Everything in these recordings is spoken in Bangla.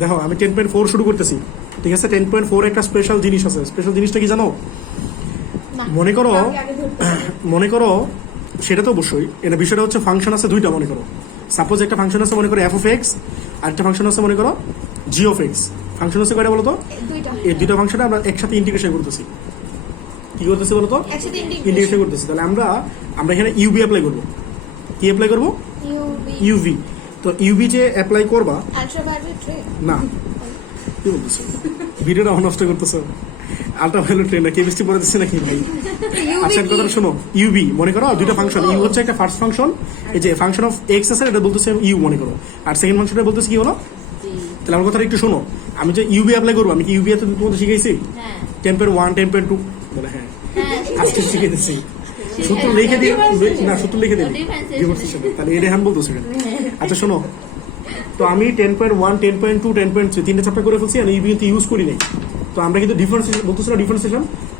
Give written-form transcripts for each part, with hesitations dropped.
দেখো আমি 10.4 শুরু করতেছি, ঠিক আছে? 10.4 একটা স্পেশাল জিনিস আছে। স্পেশাল জিনিসটা কি জানো? মনে করো সেটা তো অবশ্যই, এটা বিষয়টা হচ্ছে ফাংশন আছে দুইটা। মনে করো সাপোজ একটা ফাংশন আছে মনে করো এফ অফ এক্স, আর একটা ফাংশন আছে মনে করো জি অফ এক্স। ফাংশন আছে কয়টা বলো তো? এই দুইটা ফাংশনে আমরা একসাথে ইন্টিগ্রেশন করতেছি। কি করতেছি বলো তো? ইন্টিগ্রেশন করতেছি। তাহলে আমরা এখানে ইউবি অ্যাপ্লাই করবো। কি অ্যাপ্লাই করবো? ইউভি। তো ইউভি যে অ্যাপ্লাই করবা না, কি বলতেছো? ভিডিওটা নষ্ট করতেছো। আল্ট্রাভায়োলেট রে না কেমিস্ট্রি পড়ে দিচ্ছে নাকি ভাই? আচ্ছা কথা শোনো, ইউবি মনে করো দুইটা ফাংশন। ইউ হচ্ছে একটা ফার্স্ট ফাংশন, এই যে ফাংশন অফ এক্স আছে এটা বলতেছে ইউ মনে করো, আর সেকেন্ড ফাংশনটা বলতেছে কি হলো? তাহলে আমার কথাটা একটু শোনো, আমি যে ইউবি অ্যাপ্লাই করবো, আমি কি ইউবি এত তোমাদের শিখাইছি? 10.1 10.2 বলে হ্যাঁ আজকে শিখে দিচ্ছি। সূত্র লিখে দিই না, সূত্র লিখে দিই তাহলে এটা হ্যাঁ বলতেছে। আচ্ছা শোনো, তো আমি 10.1 10.2 10.3 তিনটা চ্যাপ্টার করে ফেলছি, আর ইউবি কিন্তু ইউজ করি নাই। তো আমরা কিন্তু ডিফারেন্সিয়েশন বলতেছি না,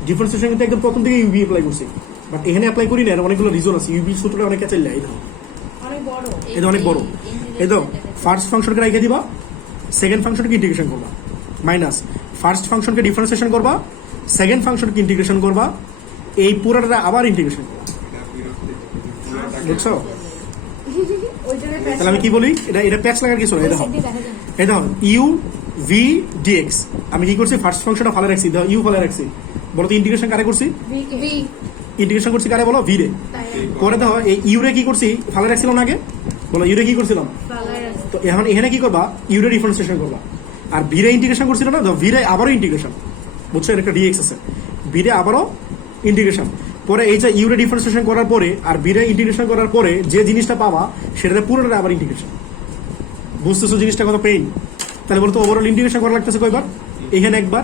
ডিফারেন্সিয়েশন কিন্তু একদম প্রথম থেকে ইউবি অ্যাপ্লাই করছি, বাট এখানে অ্যাপ্লাই করি না। অনেকগুলো রিজন আছে, ইউবি সূত্রটা অনেক কাছে লাই দাও, এটা অনেক বড়। এই তো ফার্স্ট ফাংশনকে রেখে দিবা, সেকেন্ড ফাংশনকে ইন্টিগ্রেশন করবা, মাইনাস ফার্স্ট ফাংশনকে ডিফারেন্সিয়েশন করবা, সেকেন্ড ফাংশনকে ইন্টিগ্রেশন করবা, এই পুরোটা আবার ইন্টিগ্রেশন করবা। বুঝছো? তাহলে আমি কি বলি, এটা প্যাচ লাগার কিছু না। এই দেখো ইউ ভি ডিএক্স, আমি কি করছি? ফার্স্ট ফাংশনটা ফালে রাখছি, ইউ ফালে রাখছি। বলো তো ইন্টিগ্রেশন কারে করছি? ইন্টিগ্রেশন করছি কারে বলো? ভি রে। পরে দেখো এই ইউরে কি করছি? ফালে রাখছিলাম আগে, বলো ইউরে কি করছিলাম? তো এখন এখানে কি করবা? ইউরে ডিফারেন্সিয়েশন করবা, আর ভিরে ইন্টিগ্রেশন করছিল না, ভিরে আবারও ইন্টিগ্রেশন। বুঝছো? একটা ডিএক্স আছে, ভিরে আবারও ইন্টিগ্রেশন। পরে এই যে ইউরে ডিফারেন্সিয়েশন করার পরে আর ভিরে ইন্টিগ্রেশন করার পরে যে জিনিসটা পাবা সেটাতে পুরোটা আবার ইন্টিগ্রেশন। বুঝতেছো জিনিসটা কত পেইন? তাহলে বলতো ওভারঅল ইন্টিগ্রেশন করা লাগতেছে কয়বার? এখানে একবার,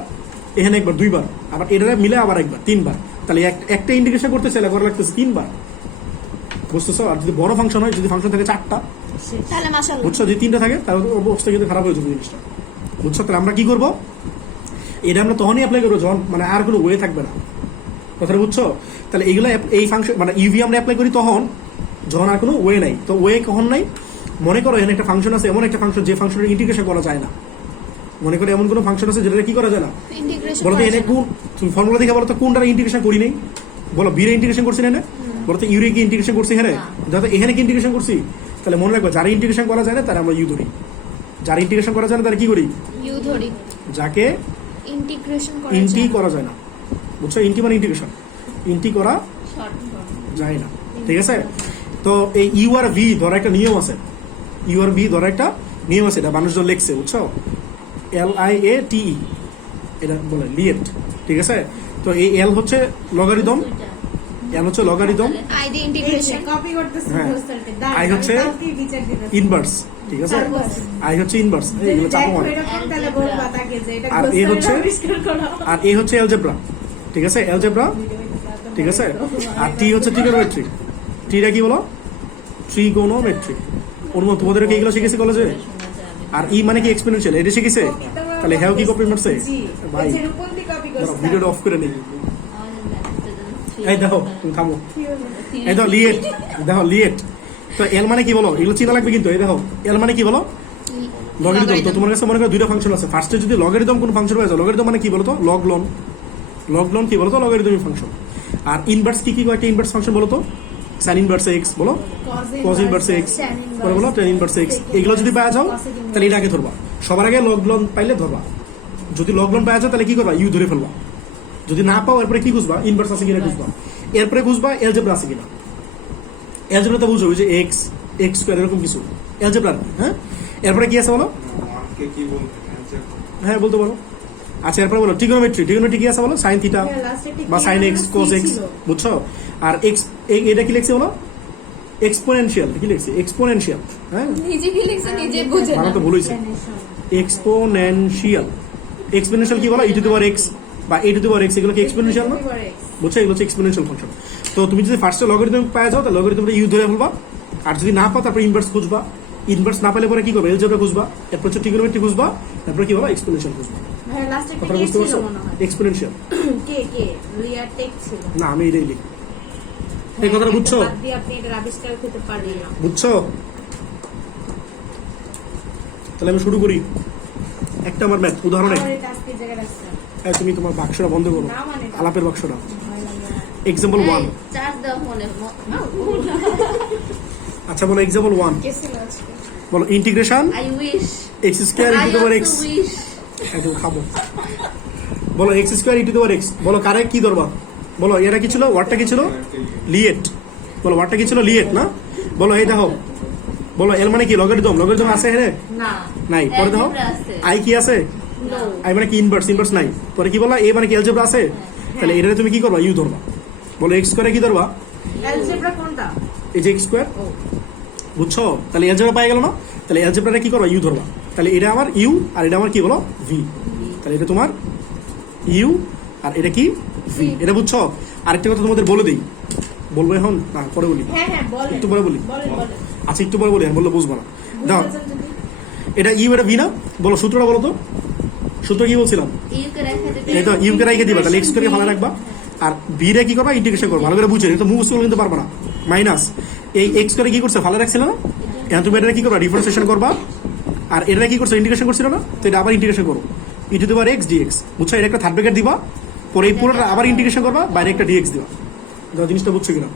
এখানে একবার, দুইবার, আবার এটা মিলে আবার একবার, তিনবার। তাহলে একটা ইন্টিগ্রেশন করতে চাইলে করা লাগতেছে তিনবার। বুঝতেছো? আর যদি বড় ফাংশন হয়, যদি ফাংশন থাকে 4টা, বুঝছো? যদি 3টা থাকে তাহলে অবস্থা কিন্তু খারাপ হয়ে যাবে জিনিসটা। বুঝছো? তাহলে আমরা কি করবো? এটা আমরা তখনই অ্যাপ্লাই করবো যখন মানে আর কোনো ওয়ে থাকবে না। কথাটা বুঝছো? তাহলে এইগুলো এই ফাংশন মানে ইউভি আমরা অ্যাপ্লাই করি তখন যখন আর কোনো ওয়ে নাই। তো ওয়ে কখন নাই? মনে করো এখানে একটা ফাংশন আছে, এমন একটা ফাংশন যে ফাংশনের ইন্টিগ্রেশন করা যায় না। মনে করো এমন কোনো ফাংশন আছে যেটা কি করা যায় না। বলো তো এনে কোন তুমি ফর্মুলা দেখে বলো তো কোনটা ইন্টিগ্রেশন করি নাই? বলো বিরে ইন্টিগ্রেশন করছি না, বলো তো ইউরে কি ইন্টিগ্রেশন করছি এখানে? যাতে এখানে কি ইন্টিগ্রেশন করছি? তাহলে মনে রাখবো যারা ইন্টিগ্রেশন করা যায় না তারা আমরা ইউ ধরি, যারা ইন্টিগ্রেশন করা যায় না তারা কি করি? ইউ ধরি। যাকে ইন্টি করা যায় না, বুঝছো? ইন্টি মানে ইন্টিগ্রেশন, ইন্টি করা যায় না, ঠিক আছে? তো এই ইউ আর ভি ধরা একটা নিয়ম আছে, ইউ আর ভি ধরা একটা নিয়ম আছে, এটা মানুষজন লিখছে, বুঝছো? LIATE এটা বলে লিয়েট, ঠিক আছে? তো এই এল হচ্ছে লগারিদম, এল হচ্ছে লগারিদম, আই হচ্ছে ইনভার্স, ঠিক আছে? আই হচ্ছে ইনভার্স, এইগুলো চাপো মানে। আর এ হচ্ছে অ্যালজেব্রা, ঠিক আছে? অ্যালজেব্রা, ঠিক আছে? আর টি হচ্ছে ট্রিগোনোমেট্রি। টিটা কি বলো? ট্রিগোনোমেট্রি। ওর মধ্যে তোমাদের কি এগুলো শিখেছে কলেজে? আর ই মানে কি এক্সপোনেনশিয়াল, এটা শিখেছে? তাহলে হ্যাঁ কি কপি মারছে ভাই? ভিডিওটা অফ করে নেই। এই দেখো তুমি থামো, এই দেখো লিয়েট, দেখো লিয়েট। তো এল মানে কি বলো? এগুলো চিন্তা লাগবে কিন্তু। এই দেখো এল মানে কি বলো? লগারিদম। তো তোমার কাছে মনে করো দুইটা ফাংশন আছে, ফার্স্টে যদি লগারিদম কোন ফাংশন হয়ে যায়, লগারিদম মানে কি বলো তো? লগলন। লগলন কি বলো তো? Logarithmic function. আর ইনভার্স কি কি কয়েকটা ইনভার্স ফাংশন বলো তো? সাইন ইনভার্স এক্স বলো, কজ ইনভার্স এক্স বলো, টেন ইনভার্স এক্স। এগুলো যদি পাওয়া যাও তাহলে এটা আগে ধরবা, সবার আগে লগলন পাইলে ধরবা। যদি লগলন পাওয়া যায় তাহলে কি করবা? ইউ ধরে ফেলবা। যদি না পাও এরপরে কি খুঁজবা? ইনভার্স আছে কিনা খুঁজবা। এরপরে খুঁজবা এলজেব্রা আছে কিনা। এলজেব্রাতে বুঝো যে এক্স এক্স স্কোয়ার এরকম কিছু এলজেব্রা। হ্যাঁ, এরপরে কি আছে বলো? হ্যাঁ বলতে পারো। আচ্ছা এরপরে বলো ট্রিগোনোমেট্রি। ট্রিগোনোমেট্রি কি আছে বলো? সাইন থিটা বা সাইন এক্স, কোস এক্স, বুঝছো? আর এক্স এটা কি লিখছে বলো? এক্সপোনেনশিয়াল। কি লিখছে? এক্সপোনেনশিয়াল। হ্যাঁ নিজে কি লিখছে নিজে বুঝে না, মানে তো ভুল হইছে। এক্সপোনেনশিয়াল। এক্সপোনেনশিয়াল কি বলো? E to the power x বা এ টু দি পাওয়ার এক্স, এগুলো কি এক্সপোনেনশিয়াল না? বুঝছো? এগুলো হচ্ছে এক্সপোনেনশিয়াল ফাংশন। তো তুমি যদি ফার্স্টে লগারিদম পাওয়া যাও তাহলে লগারিদমটা ইউ ধরে ফেলবা, আর যদি না পাও তারপরে ইনভার্স খুঁজবা। ইনভার্স না পেলে পরে কি করবে? এলজেব্রা খুঁজবা, এরপর হচ্ছে ট্রিগোনোমেট্রি খুঁজবা, তারপরে কি বলো? এক্সপোনেনশিয়াল খুঁজবা। কথা বুঝতে পারছো? এক্সপোনেনশিয়াল না, আমি এটাই লিখি। এই কথাটা বুঝছো? বুঝছো? তাহলে আমি শুরু করি। একটা আমার ম্যাথ উদাহরণ এক। আমার এটা আজকে জায়গায় রাখছিলাম। এই তুমি তোমার বাক্সটা বন্ধ করো, না মানে না। আলাপের বাক্সটা। ভয় লাগে। এক্সাম্পল 1। চার্জ দাও ফোনে আচ্ছা বলো এক্সাম্পল 1, গেছিল আজকে। বলো integration I wish x square I E to the power x। Wish একটু খাবো। বলো x square E to the power x, বলো কারে কি ধরবা? বলো এটা কি ছিল, ওয়ার্ডটা কি ছিল? লিয়েট। বলো ওয়ার্ডটা কি ছিল? লিয়েট না? বলো এই দেখো, বলো এর মানে কি? লগারিদম। লগারিদম আছে এখানে? না নাই। পরে দেখো Algebra আছে। আই কি আছে? নো আই মানে কি? ইনভার্স। ইনভার্স নাই। পরে কি বললা? এ মানে কি? অ্যালজেব্রা আছে? তাহলে এটারে তুমি কি করবা? ইউ ধরবা। বলো x স্কয়ারে কি ধরবা? অ্যালজেব্রা কোনটা? এই যে x স্কয়ার, বুঝছো? তাহলে অ্যালজেব্রা পাই গেল না? তাহলে অ্যালজেব্রাটা কি করবা? ইউ ধরবা। তাহলে এটা আমার ইউ আর এটা আমার কি বলো? ভি। তাহলে এটা তোমার ইউ আর এটা কি? ভি। এটা বুঝছো? আরেকটা কথা তোমাদের বলে দিই। বলবো এখন না পরে বলি? হ্যাঁ হ্যাঁ বলেন। একটু পরে বলি। বলেন বলেন। আচ্ছা একটু পরে বলি, বললে বুঝবো না। দাও, বুঝেছেন যদি? এটা ইউ এটা ভি না? বলো সূত্রটা বলো তো। সূত্র কি বলছিলাম? ইউ কে রেখে দিতে এই তো ইউ কে রেখে দিবা, তাহলে এক্স করে ভালো রাখবা। আর ভি রে কি করবা? ইন্টিগ্রেশন করবা। ভালো করে বুঝে, এটা মুখস্থ করলে কিন্তু পারবা না। মাইনাস এই এক্স করে কি করছে? ভালো রাখছিল না? এখন তুমি এটা কি করবা? ডিফারেন্সিয়েশন করবা। আর এটা কি করছে? ইন্টিগ্রেশন করছিল না? তো এটা আবার ইন্টিগ্রেশন করো, e to the power x dx. বুঝছো? এটা একটা থার্ড ব্র্যাকেট দিবা, পরে এই পুরোটা আবার ইন্টিগ্রেশন করবা, বাইরে একটা ডিএক্স দিবা। দাও, জিনিসটা বুঝছো কিনা?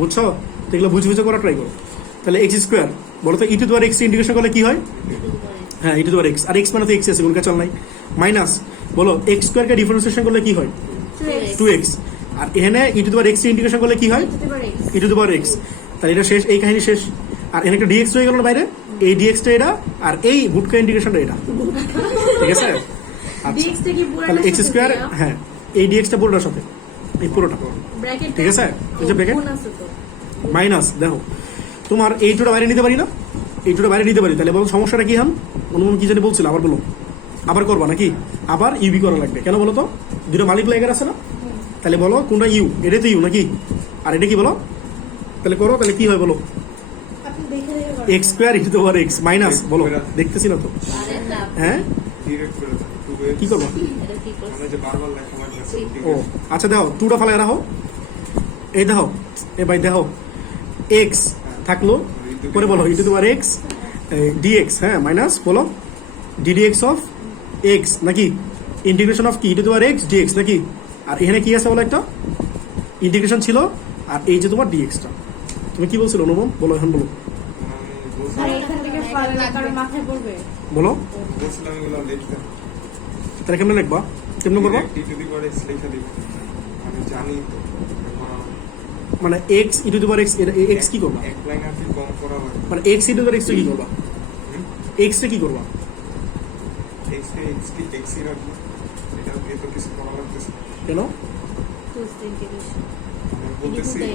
বুঝছো? তো এগুলো বুঝে বুঝে করা ট্রাই করো। তাহলে এক্স স্কোয়ার, বলো তো e to the power x integration করলে কি হয়? হ্যাঁ, e to the power x. আর এক্স মানে তো এক্স আছে, কোনো চল নাই। মাইনাস বলো এক্স স্কোয়ারকে ডিফারেন্সিয়েশন করলে কি হয়? 2x। আর এখানে e to the power x integration করলে কি হয়? হতে পারে। E to the power x. তাহলে এটা শেষ, এই কাহিনী শেষ। আর এখানে একটা ডিএক্স হয়ে গেল না বাইরে? এই ডিএক্সটা এটা, আর এই বুটকা ইন্টিগ্রেশনটা এটা। ঠিক আছে? আচ্ছা, dx টা কি পুরোটা তাহলে এক্স স্কোয়ার, হ্যাঁ এই ডিএক্সটা পুরোটার সাথে, এই পুরোটা। ব্র্যাকেট ঠিক আছে? এই যে ব্র্যাকেট কোন আছে তো? মাইনাস, দেখো তোমার এই টুটা বাইরে নিতে পারি না? এই টুটা বাইরে নিতে পারি। তাহলে বলো সমস্যাটা কি? হাম অনুমান কি জানি বলছিল, আবার বলো। আবার করবা নাকি? আবার ইউবি করা লাগবে। কেন বলো তো? দুটো মালিক লাইগার আছে না? তাহলে বলো কোনটা ইউ? এটাই তো ইউ নাকি? আর এটা কি বলো? তাহলে করো, তাহলে কি হয় বলো? আপনি দেখে দেখে করেন। X square e to the power x minus, বলো দেখতেছি না তো? পারেন না হ্যাঁ কি করবো? এটা কি করছে ও আচ্ছা, দেখো টুটা ফালে রাখো। এই দেখো, এ ভাই দেখো এক্স থাকলো, পরে বলো e to the power x dx, হ্যাঁ মাইনাস বলো ডিডিএক্স অফ এক্স নাকি? ইন্টিগ্রেশন অফ কি? E to the power x dx নাকি? আর এখানে কি আছে বলো? একটা ইন্টিগ্রেশন ছিল, আর এই যে তোমার ডিএক্সটা। তুমি কি বলছিল অনুপম? বলো এখন বলো, আর এখান থেকে ফালে কারো মাথায় পড়বে। বলো তাহলে কেমনে লিখবা? কেমনে করবা? মানে x e to the power x, x কি করবা? মানে x e to the power x কি করবা? এক্স রে কি করবা? কেন?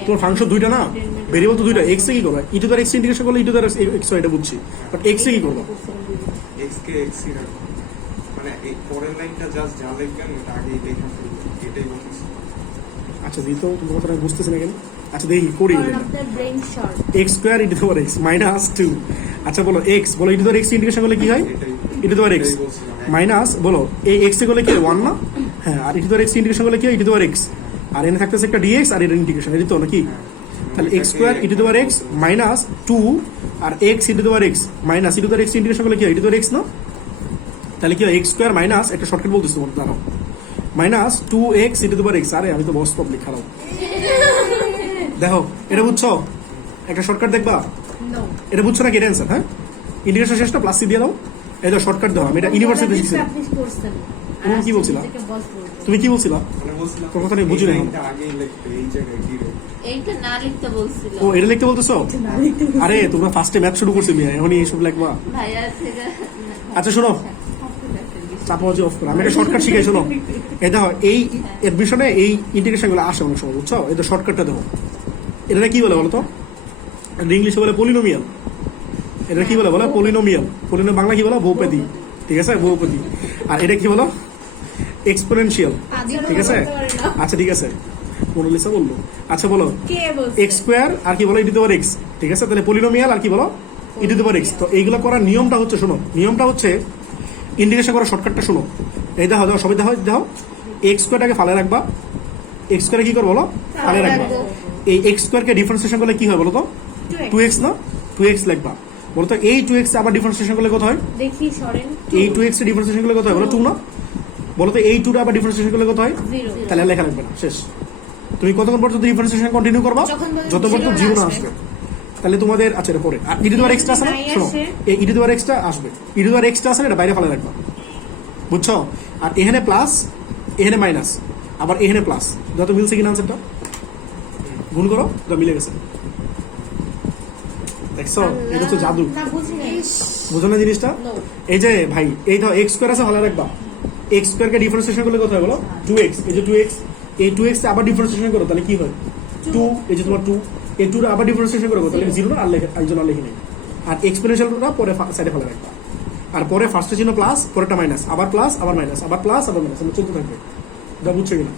তোমার ফাংশন দুইটা না, ভেরিয়েবল তো দুইটা। এক্স এ কি করবা? E to the power x integration করলে e to the power x হয়, এটা বুঝছি। বাট এক্স এ কি করবা? মানে এই পরের লাইনটা জাস্ট যা লিখবেন ওটা আগেই লেখা ফেলবেন, এটাই বলতেছি। আচ্ছা দিই তো, তোমার কথা আমি বুঝতেছি না কেন। আচ্ছা দেখি করি। কারণ আপনার brain short. X square e to the power x minus 2। আচ্ছা বলো এক্স, বলো e to the power x integration করলে কি হয়? এটাই ই টু দি পাওয়ার এক্স এটাই বলছিলাম। মাইনাস বলো এই এক্স এ করলে কি হয়? 1 না? হ্যাঁ, আর e to the power x integration করলে কি হয়? ই টু দি পাওয়ার এক্স। আর এখানে থাকতেছে একটা ডিএক্স আর এটা ইন্টিগ্রেশন, এই তো নাকি? তাহলে x square e to the power x minus 2 আর x e to the power x minus e to the power x integration করলে কি হয়? ই টু দি পাওয়ার এক্স না? তাহলে কি হয়? এক্স স্কোয়ার মাইনাস, একটা শর্টকাট বলতেছি তোমার, দাঁড়াও, minus 2x E to the power x. আরে আমি তো বস পাবলিক খারাপ। দেখো এটা বুঝছো? একটা শর্টকাট দেখবা, নো। এটা বুঝছো নাকি? এটা অ্যান্সার, হ্যাঁ ইন্টিগ্রেশন শেষটা প্লাস সি দিয়ে দাও। এই তো শর্টকাট দাও, আমি এটা ইউনিভার্সিটি শিখছি। আপনি করছেন। তুমি কি বলছিলা? নিজেকে বস বলবো। তুমি কি বলছিলা? মানে বলছিলাম তোর কথা আমি বুঝি না এখন। লাইনটা আগেই লিখবে, এই জায়গায় ডিরেক্ট। এইটা না লিখতে বলছিল ও এটা লিখতে বলতেছো? আরে তোমরা ফার্স্টে ম্যাথ শুরু করছি মিয়া, এখনই এইসব লিখবা? ভাইয়া থেকে আচ্ছা শোনো, চাপাবাজি অফ করো, আমি একটা শর্টকাট শিখাই। শোনো এই দেখো, এই এডমিশনে এই ইন্টিগ্রেশন গুলো আসে অনেক সময়, বুঝছো? এই তো শর্টকাটটা দেখো, এটা কি বলে বলো তো? ইংলিশে বলে পলিনোমিয়াল। এটা কি বলে বলো? পলিনোমিয়াল। পলিনো বাংলা কি বলো? বহুপদী। ঠিক আছে, বহুপদী। আর এটা কি বলো? এক্সপোনেনশিয়াল। ঠিক আছে, আচ্ছা ঠিক আছে, মোনালিসা বললো। আচ্ছা বলো কে বলছে? এক্স স্কোয়ার আর কি বলো? E to the power x. ঠিক আছে, তাহলে পলিনোমিয়াল আর কি বলো? E to the power x. তো এইগুলো করার নিয়মটা হচ্ছে, শোনো নিয়মটা হচ্ছে, ইন্টিগ্রেশন করার শর্টকাটটা শোনো। এই দেখো দেখো সবাই দেখো, দেখো এক্স স্কোয়ারটাকে ফালে রাখবা। এক্স স্কোয়ারে কি করবো বলো? ফালে রাখবা। এই এক্স স্কোয়ারকে ডিফারেন্সিয়েশন করলে কি হয় বলো তো? 2x না? 2x লিখবা। বলো তো এই 2x আবার ডিফারেন্সিয়েশন করলে কত হয়? দেখি সরেন এই 2x এর ডিফারেন্সিয়েশন করলে কত হয় বলো? 2 না? বলো তো এই 2 টা আবার ডিফারেন্সিয়েশন করলে কত হয়? 0 তাহলে আর লেখা লাগবে না, শেষ। তুমি কতক্ষণ পর্যন্ত ডিফারেন্সিয়েশন কন্টিনিউ করবা? যত পর্যন্ত zero 0 না না আসবে। তাহলে তোমাদের আচ্ছা এটা পরে আর ইডি দেওয়ার এক্সট্রা আছে না? নাই শোনো, আসে। এই ইডি দেওয়ার এক্সট্রা আসবে, ইডি দেওয়ার এক্সট্রা আছে না, এটা বাইরে ফেলে রাখবা, বুঝছো? আর এখানে প্লাস, এখানে মাইনাস, আবার এখানে প্লাস, যত মিলছে কিনা আনসারটা গুণ করো, যা মিলে গেছে। দেখছো, এটা হচ্ছে জাদু, না বুঝি নাই বুঝো না জিনিসটা? নো এই যে ভাই, এই ধর এক্স স্কোয়ার আছে, ভালো রাখবা। এক্স স্কোয়ারকে ডিফারেন্সিয়েশন করলে কত হয় বলো? 2x, এই যে 2x, এই 2x আবার ডিফারেন্সিয়েশন করো, তাহলে কি হয়? 2, এই যে তোমার 2, এই 2 আবার ডিফারেন্সিয়েশন করো, তাহলে 0 না, আর লেখা এই জন্য আর লিখি নেই। আর এক্সপোনেনশিয়ালটা পরে সাইডে ফেলে রাখবা। আর পরে ফার্স্টে চিহ্ন প্লাস, পরেরটা মাইনাস, আবার প্লাস, আবার মাইনাস, আবার প্লাস, আবার মাইনাস, চলতে থাকবে। এটা বুঝছো কিনা?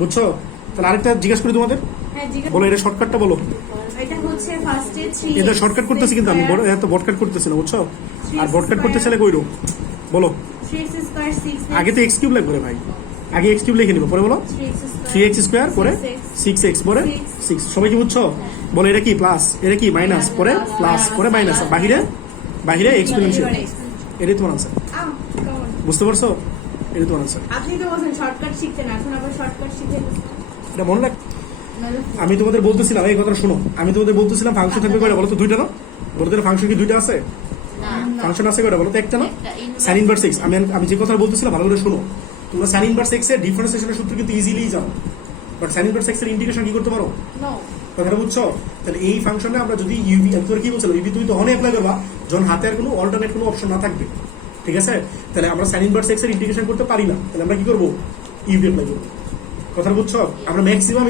বুঝছো? তাহলে আরেকটা জিজ্ঞেস করি তোমাদের, হ্যাঁ জিজ্ঞাসা বলো এটা শর্টকাটটা বলো। এটা হচ্ছে ফার্স্টে 3 এটা শর্টকাট করতেছি কিন্তু আমি, এত বটকাট করতেছি না, বুঝছো? আর বটকাট করতে চাইলে কইরো, বলো। 3x স্কয়ার 6 আগে তো এক্স কিউব লাগবে রে ভাই, আগে এক্স কিউব লিখে নিবো, পরে বলো 3x স্কোয়ার, পরে 6x, পরে 6। সবাই কি বুঝছো? বলো এটা কি প্লাস, এটা কি মাইনাস, পরে প্লাস, পরে মাইনাস, বাহিরে বাহিরে এক্সপোনেনশিয়াল। এটাই তোমার আনসার, বুঝতে পারছো? এটাই তোমার আনসার। আপনি তো বলছেন শর্টকাট শিখতেন, এখন আবার শর্টকাট শিখে এটা মনে রাখ, আমি তোমাদের বলতেছিলাম এই কথাটা শোনো, আমি তোমাদের বলতেছিলাম ফাংশন থাকবে কয়টা বলো তো? 2টা না? বলো তো ফাংশন কি 2টা আছে? না ফাংশন আছে কয়টা বলো তো? একটা না? একটা inverse। সাইন ইনভার্স এক্স, আমি যে কথা বলতেছিলাম ভালো করে শোনো। তোমরা সাইন ইনভার্স এক্স এর ডিফারেন্সিয়েশনের সূত্র কিন্তু ইজিলি জানো, বাট সাইন ইনভার্স এক্স এর ইন্টিগ্রেশন কি করতে পারো? নো কথাটা বুঝছো? তাহলে এই ফাংশনে আমরা যদি ইউভি, তোর কি বলছিলাম, ইউভি তুমি তখনই অ্যাপ্লাই করবা যখন হাতে আর কোনো অল্টারনেট কোনো অপশন না থাকবে, ঠিক আছে? তাহলে আমরা সাইন ইনভার্স এক্স এর ইন্টিগ্রেশন করতে পারি না, তাহলে আমরা কি করবো? ইউভি অ্যাপ্লাই করবো। কথা বুঝছো? আমরা ম্যাক্সিমাম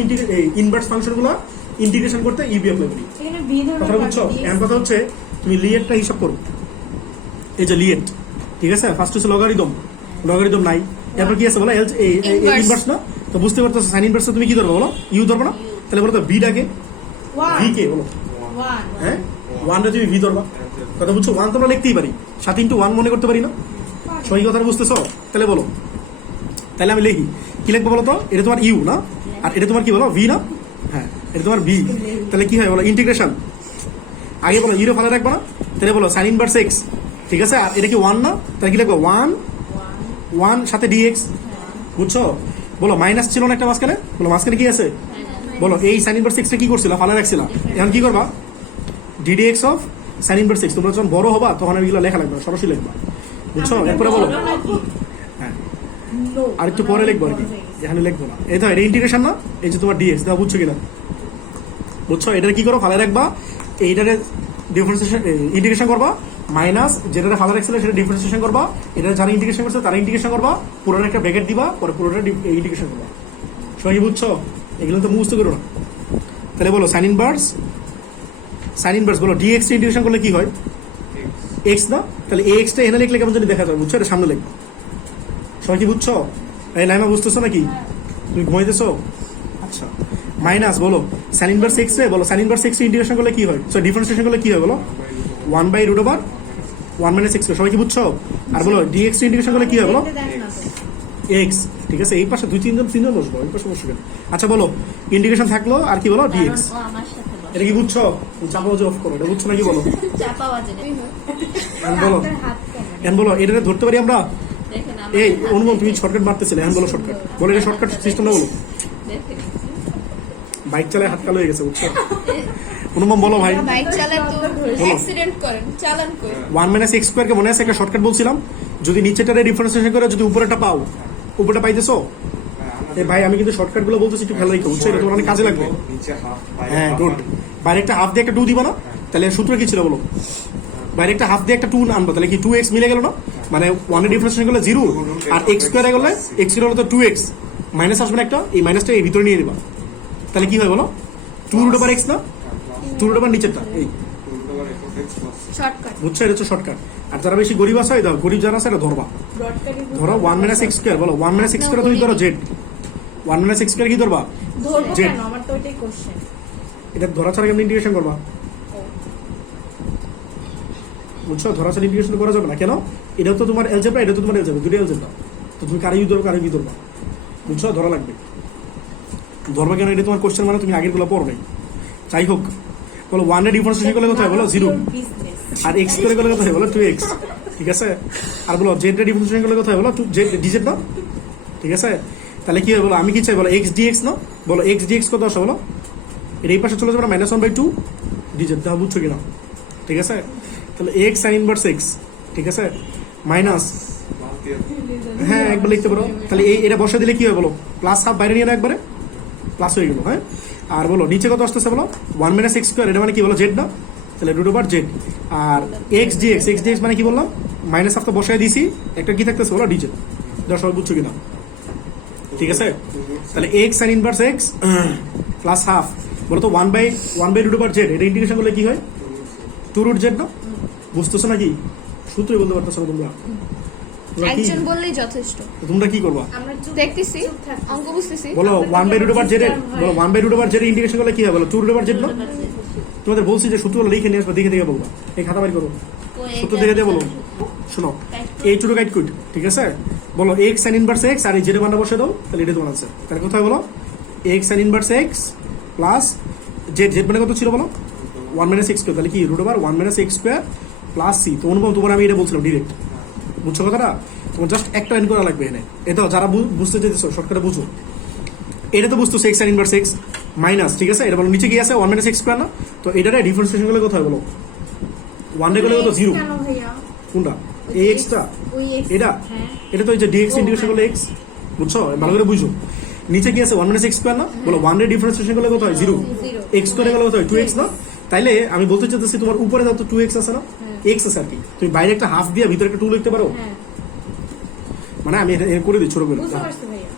ইনভার্স ফাংশনগুলো ইন্টিগ্রেশন করতে ইউভি অ্যাপ্লাই করি। এখানে বি ধরনের কথা বুঝছো? এখন কথা হচ্ছে তুমি লিয়েটটা হিসাব করো, এই যে লিয়েট, ঠিক আছে? ফার্স্ট হচ্ছে লগারিদম, লগারিদম নাই, এরপর কি আছে বলো? ইনভার্স না? তো বুঝতে পারতো সাইন ইনভার্স তুমি কি ধরবো বলো? ইউ ধরবো না? তাহলে বলো তো ভি ডাকে, ভি কে বলো? 1 হ্যাঁ, 1টা তুমি ভি ধরবা। কথা বুঝছো? 1 তোমরা লিখতেই পারি, 7 into 1 মনে করতে পারি না? সহি কথাটা বুঝতেছো? তাহলে বলো, তাহলে আমি লিখি কি লিখবো বলো তো? এটা তোমার ইউ না, আর এটা তোমার কি বলো? ভি না? হ্যাঁ, এটা তোমার ভি। তাহলে কি হয় বলো? ইন্টিগ্রেশন আগে বলো, ইউরো ফালে রাখবো না? তাহলে বলো সাইন ইনভার্স এক্স, ঠিক আছে? আর এটা কি 1 না? তাহলে কি লিখবো? 1 সাথে ডিএক্স, বুঝছো? বলো মাইনাস ছিল না একটা মাঝখানে, বলো মাঝখানে কি আছে বলো? এই সাইন ইনভার্স এক্সটা কি করছিল? ফালে রাখছিল। এখন কি করবা? Ddx of sign inverse x. তোমরা যখন বড় হবা তখন এগুলো লেখা লাগবে না, সরাসরি লিখবা, বুঝছো? এরপরে বলো, হ্যাঁ নো আর একটু পরে লিখবো আর কি, এখানে লিখবো না। এই তো এটা ইন্টিগ্রেশন না, এই যে তোমার ডিএক্স দাও, বুঝছো কিনা? বুঝছো? এটা কি করো? ফালে রাখবা, এইটারে ডিফারেন্সিয়েশন ইন্টিগ্রেশন করবা, মাইনাস যেটা ফালে রাখছিল সেটা ডিফারেন্সিয়েশন করবা, এটা যারা ইন্টিগ্রেশন করছে তারা ইন্টিগ্রেশন করবা, পুরোটা একটা ব্র্যাকেট দিবা, পরে পুরোটা ইন্টিগ্রেশন করবা। সবাই বুঝছো? এগুলো তো মুখস্থ করো না। তাহলে বলো সাইন ইনভার্স বলো ডিএক্স ইন্টিগ্রেশন করলে কি হয়? এক্স না? তাহলে এক্স টা এখানে লিখলে কেমন যদি দেখা যায়, বুঝছো? এটা সামনে লিখবা। সবাই কি বুঝছো? এই লাইমা বুঝতেছো নাকি? তুমি ঘুমাইতেছো? আচ্ছা, মাইনাস বলো সাইন ইনভার্স এক্স এ, বলো সাইন ইনভার্স এক্স ইন্টিগ্রেশন করলে কি হয়? সো ডিফারেন্সিয়েশন করলে কি হয় বলো? 1/√1 - x। সবাই কি বুঝছো? আর বলো ডিএক্স ইন্টিগ্রেশন করলে কি হয় বলো? এক্স, ঠিক আছে? এই পাশে 2-3জন বসবো, এই পাশে বসবেন। আচ্ছা বলো ইন্টিগ্রেশন থাকলো আর কি বলো? ডিএক্স। ও আমার সাথে বসে। এটা কি বুঝছো? চাপা বাজে অফ করো, এটা বুঝছো নাকি বলো? চাপা বাজে না। এখন বলো, হাত কম এখন বলো এটা ধরতে পারি আমরা? দেখেন আমার এই হাতে- অনুমান তুমি শর্টকাট মারতেছিলে, এখন বলো শর্টকাট, বলো এটা শর্টকাট সিস্টেমটা বলো। দেখেন। বাইক চালায় হাত কালো হয়ে গেছে, বুঝছো? অনুমান বলো ভাই। বাইক চালান তো বলো। অ্যাক্সিডেন্ট করেন, চালান করে 1 - x স্কোয়ারকে মনে আছে একটা শর্টকাট বলছিলাম, যদি নিচেটারে ডিফারেন্সিয়েশন করে যদি উপরেটা পাও, উপরেটা পাইতেছো? এই ভাই আমি কিন্তু শর্টকাট গুলো বলতেছি, একটু খেয়াল রেখো, বুঝছো? এটা তোমার অনেক কাজে লাগবে। নিচে হাফ, হ্যাঁ গুড। বাইরে একটা হাফ দিয়ে একটা 2 দিবা না? তাহলে সূত্র কি ছিল বলো? বাইরে একটা হাফ দিয়ে একটা 2 আনবো, তাহলে কি 2x মিলে গেল না? মানে 1 এর ডিফারেন্সিয়েশন করলে 0, আর x স্কোয়ারে গেলে x স্কোয়ার হলো তো 2x, মাইনাস আসবে না একটা, এই মাইনাসটা এই ভিতরে নিয়ে নিবা, তাহলে কি হয় বলো? 2√x না? 2√, নিচেরটা এই, শর্টকাট বুঝছো? এটা হচ্ছে শর্টকাট। আর যারা বেশি গরিব আছে, দাও গরিব যারা আছে এটা ধরবা, ধরো 1 - x স্কোয়ার, বলো 1 - x স্কোয়ার তুমি ধরো জেড, 1 - x স্কোয়ার কি ধরবা? ধরবো জেড। কেন? আমার তো ওইটাই কোশ্চেন। এটা ধরা ছাড়া কেমন ইন্টিগ্রেশন করবা? বুঝছো? ধরা ছাড়া ইন্টিগ্রেশন করা যাবে না, কেন? এটা তো তোমার এলজেব্রা, এটা তো তোমার এলজেব্রা, দুটো এলজেব্রা, তো তুমি কারে ইউ ধরো, কারে কি ধরবা, বুঝছো? ধরা লাগবে, ধরবা কেন? এটা তোমার কোশ্চেন, মানে তুমি আগের গুলো পড়ো নাই। যাই হোক, বলো 1 এর ডিফারেন্সিয়েশন করলে কোথায় বলো? 0। আর এক্স করে গেলে কত হয় বলো 2x, ঠিক আছে। আর বলো জেড এর ডিফারেন্সিয়েশন করলে কত হয় বলো জেড ডিজেড না, ঠিক আছে। তাহলে কি হয় বলো, আমি কি চাই বলো এক্স ডিএক্স না, বলো এক্স ডিএক্স কত আসে বলো, এর এই পাশে চলে যাবে -1/2 ডিজেড, দাও বুঝছো কিনা, ঠিক আছে। তাহলে এক্স সাইন ইনভার্স এক্স, ঠিক আছে, মাইনাস, হ্যাঁ একবার লিখতে পারো। তাহলে এটা বসে দিলে কি হয় বলো, প্লাস হাফ বাইরে নিয়ে না একবারে প্লাস হয়ে গেল, হ্যাঁ। আর বলো নিচে কত আসতেছে বলো 1 - x², এটা মানে কি বলো জেড না, তাহলে √z। আর এক্স ডিএক্স মানে কি বললাম, মাইনাস হাফ তো বসায় দিয়েছি, একটা কি থাকতেছে বলো ডিজেড, এটা সবাই বুঝছো কিনা, ঠিক আছে। তাহলে x sign inverse x plus half বলো তো 1/√z, এটা ইন্টিগ্রেশন করলে কি হয় 2√z না, বুঝতেছো নাকি, সূত্রই বলতে পারতেছো না তোমরা, একজন বললেই যথেষ্ট। তোমরা কি করবা আমরা চুপ দেখতেছি, চুপ থাকবো। অঙ্ক বুঝতেছি। বলো 1/√z এর, বলো 1/√z এর ইন্টিগ্রেশন করলে কি হয় বলো 2√z না। তোমাদের বলছি যে সূত্রগুলো লিখে নিয়ে আসবে, দেখে দেখে বলবা, এই খাতা বাড়ি করো, সূত্র দেখে দিয়ে বলো। শোনো এই ছোট গাইড কুইট, ঠিক আছে। বলো এক্স সাইন ইনভার্স এক্স, আর এই জেড মানটা বসে দাও, তাহলে এটা তোমার আছে। তাহলে কোথায় বলো x sign inverse x plus Z মানে কত ছিল বলো 1 - x², তাহলে কি √1 - x² প্লাস সি। তো অনুভব তোমার আমি এটা বলছিলাম ডিরেক্ট, বুঝছো কথাটা, তোমার জাস্ট একটা লাইন করা লাগবে এখানে। এটা যারা বুঝতে চাইতেছো শর্টকাটে বুঝো, এটা তো বুঝতো x sign inverse x minus, ঠিক আছে। এটা বলো নিচে কি আছে 1 - x² না, তো এটারে ডিফারেন্সিয়েশন করলে কোথায় বলো 1 রে করলে কত 0, কেন ভাইয়া? কোনটা এই এক্সটা, ওই x, এটা হ্যাঁ। এটা তো এই যে ডিএক্স ইন্টিগ্রেশন করলে এক্স, বুঝছো, ভালো করে বুঝো। নিচে কি আছে 1 - x² না, বলো 1 এর ডিফারেন্সিয়েশন করলে কত হয় 0, এক্স করে গেলে কত হয় 2x না। তাইলে আমি বলতে চাইতেছি তোমার উপরে দাও তো 2x আছে না, এক্স আছে আর কি, তুমি বাইরে একটা হাফ দিয়ে ভিতরে একটা 2 লিখতে পারো, হ্যাঁ, মানে আমি এটা করে দিই ছোট করে, বুঝতে পারছি ভাইয়া।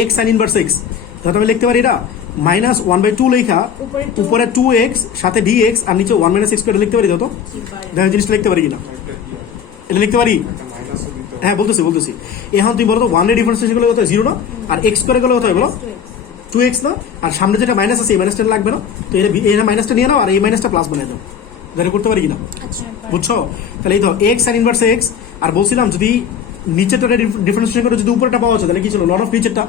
এক্স সাইন ইনভার্স এক্স, তাহলে আমি লিখতে পারি এটা -1/2 লেখা, উপরে 2x সাথে dx আর নিচে 1 - x² লিখতে পারি, দাও তো দেখো জিনিসটা লিখতে পারি কিনা, এটা লিখতে পারি, হ্যাঁ বলতেছি। এখন তুমি বলো তো 1 এর ডিফারেন্সিয়েশন করলে কত হয় 0 না, আর x করে গেলে কত হয় বলো 2x না, আর সামনে যেটা মাইনাস আছে এই মাইনাসটা লাগবে না, তো এটা মাইনাসটা নিয়ে নাও আর এই মাইনাসটা প্লাস বানিয়ে দাও, ধরে করতে পারি কিনা, বুঝছো। তাহলে এই তো এক্স সাইন ইনভার্স এক্স, আর বলছিলাম যদি নিচেরটা ডিফারেন্সিয়েশন করে যদি উপরেটা পাওয়া যায় তাহলে কি ছিল লন অফ নিচেরটা,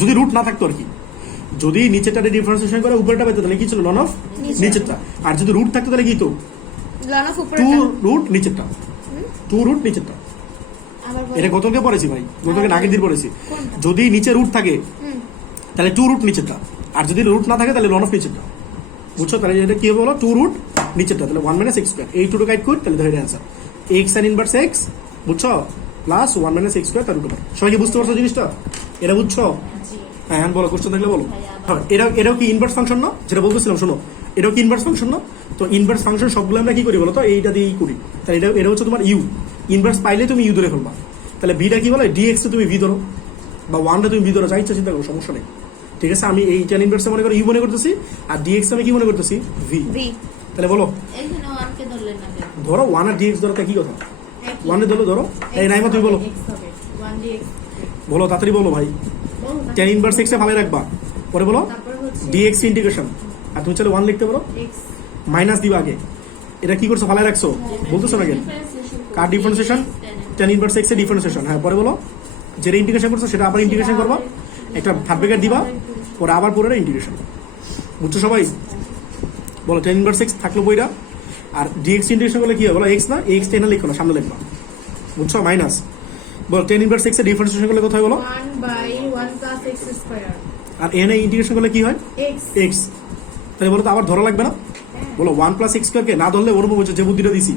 যদি রুট না থাকতো আর কি, যদি নিচেরটা ডিফারেন্সিয়েশন করে উপরেটা পেতো তাহলে কি ছিল লন অফ নিচেরটা, আর যদি রুট থাকতো তাহলে কি তো লন অফ উপরে 2 নিচেরটা, 2 নিচেরটা। আবার বলো। এটা গতকে পড়েছি ভাই, গতকে আগের দিন পড়েছি। যদি নিচে রুট থাকে তাহলে 2 নিচেরটা, আর যদি রুট না থাকে তাহলে লন অফ নিচেরটা, বুঝছো। তাহলে এটা কি হবে বলো 2 নিচেরটা, তাহলে 1 - x², এই 2 গাইড করি, তাহলে ধরে answer x sign inverse x, বুঝছো, প্লাস 1 - x² তার √। সবাই কি বুঝতে পারছো জিনিসটা, এটা বুঝছো, হ্যাঁ বলো কোশ্চেন থাকলে বলো। হ্যাঁ এটাও কি ইনভার্স ফাংশন না, যেটা বলতেছিলাম শোনো, এটাও কি ইনভার্স ফাংশন না, তো ইনভার্স ফাংশন সবগুলো আমরা কি করি বলো তো এইটা দিয়েই করি, তাহলে এটা হচ্ছে তোমার ইউ, ইনভার্স পাইলে তুমি ইউ ধরে ফেলবা, তাহলে বিটা কি বলে ডিএক্স তুমি ভি ধরো, বা 1 তুমি ভি ধরো, যা ইচ্ছা চিন্তা করো, সমস্যা নেই, ঠিক আছে। আমি এই টেন ইনভার্স মনে করো ইউ মনে করতেছি, আর ডিএক্স আমি কি মনে করতেছি ভি, ভি। তাহলে বলো এখানে 1 কে ধরলেন না কেন? ধরো 1 আর ডিএক্স ধরো, কি কথা 1 এ ধরো, এই নাইমা তুমি বলো, x হবে 1dx, বলো তাড়াতাড়ি বলো ভাই, বলো না। টেন ইনভার্স এক্স এ ভালো রাখবা, পরে বলো তারপর হচ্ছে ডিএক্স ইন্টিগ্রেশন, আর তুমি চলে 1 লিখতে পারো, x, মাইনাস দিবা আগে, এটা কি করছো ভালো রাখছো, বলতেছো না কেন, কার ডিফারেন্সিয়েশন টেন ইনভার্স এক্স এর ডিফারেন্সিয়েশন, হ্যাঁ পরে বলো যেটা ইন্টিগ্রেশন করছো সেটা আবার ইন্টিগ্রেশন করবা, একটা থার্ড ব্র্যাকেট দিবা, পরে আবার পুরোটা ইন্টিগ্রেশন, বুঝছো সবাই। বলো টেন ইনভার্স এক্স থাকলো বইটা, আর ডিএক্স ইন্টিগ্রেশন করলে কি হবে বলো এক্স না, এক্স টেন লিখো না, সামনে লিখবা, বুঝছো, মাইনাস। বলো টেন ইনভার্স এক্স এর ডিফারেন্সিয়েশন করলে কোথায় বলো, 1/1 + x², আর এনে ইন্টিগ্রেশন করলে কি হয় x, এক্স, তাহলে বলো তো আবার ধরা লাগবে না, বলো 1 + x² কে না ধরলে অনুভব হচ্ছে যে বুদ্ধিটা দিছি,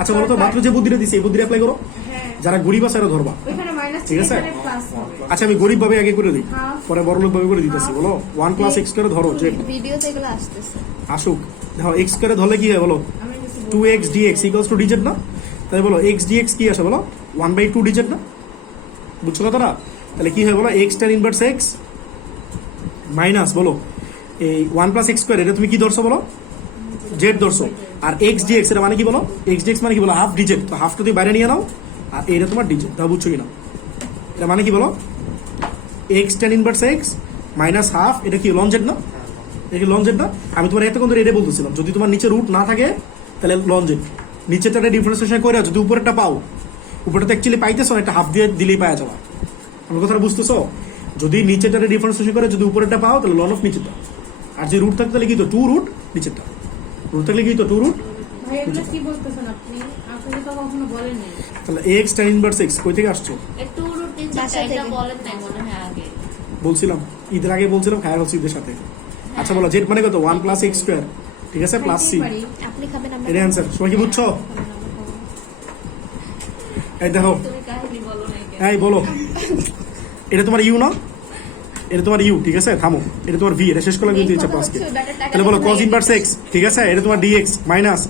আচ্ছা বলো তো মাত্র যে বুদ্ধিটা দিছি এই বুদ্ধিটা অ্যাপ্লাই করো, হ্যাঁ, যারা গরিব আছে এরা ধরবা, ওইখানে মাইনাস ঠিক আছে। এখানে প্লাস হবে। আচ্ছা আমি গরিব ভাবে আগে করে দিই, হ্যাঁ। পরে বড় লোক ভাবে করে দিতেছি, বলো 1 + x করে ধরো যে ভিডিওতে এগুলো আসতেছে। আসুক, দেখো x করে ধরলে কি হয় বলো আমি কিছু বলবো। 2x dx = ডিজিট না, তাহলে বলো x dx কি আসে বলো 1/2 ডিজিট না, বুঝছো কথাটা। তাহলে কি হয় বলো x tan inverse x minus বলো এই 1 + x² এটা তুমি কি ধরছো বলো z ধরছো, আর x dx এটা মানে কি বলো x dx মানে কি বলো হাফ ডিজিট, তো হাফটা তুমি বাইরে নিয়ে নাও, আর এটা তোমার ডিজিট, তা বুঝছো কিনা, এটা মানে কি বলো x tan inverse x minus half, এটা কি লন জেড না, এটা কি লন জেড না। আমি তোমার এতক্ষণ ধরে এটা বলতেছিলাম যদি তোমার নিচে রুট না থাকে তাহলে লন জেড, নিচেটা ডিফারেন্সিয়েশন করে যদি উপরেরটা পাও, উপরেটা অ্যাকচুয়ালি পাইতেছো একটা হাফ দিয়ে দিলেই পাওয়া যাবে, আমার কথাটা বুঝতেছো, যদি নিচেটা ডিফারেন্সিয়েশন করে যদি উপরেরটা পাও তাহলে লন অফ নিচেটা, আর যে রুট থাকে তাহলে কি তো 2 রুট নিচেরটা, রুট থাকলে কি তো 2 রুট ভাই এগুলো কি বলতেছেন আপনি? আসলে তো কখনো বলেননি। তাহলে এক্স tan ইনভার্স এক্স কই থেকে আসছে? একটু রুটিন বাসা এটা থেকে। বলেন নাই মনে হয় আগে। বলছিলাম ঈদের আগে বলছিলাম খায়া হচ্ছে ঈদের সাথে। আচ্ছা বলো জেড মানে কত 1 + x স্কয়ার, ঠিক আছে, প্লাস সি। খাইতেই পারি। আপনি খাবেন আমরা এর অ্যান্সার সবাই কি বুঝছো? এই দেখো, তুমি কাহিনী বলো নাই কেন? এই বলো, এটা তোমার ইউ না, এটা তোমার ইউ, ঠিক আছে, থামো, এটা তোমার ভি, এটা শেষ করলাম কিন্তু ইচ্ছা আজকে। তাহলে বলো cos ইনভার্স x, ঠিক আছে, এটা তোমার dx minus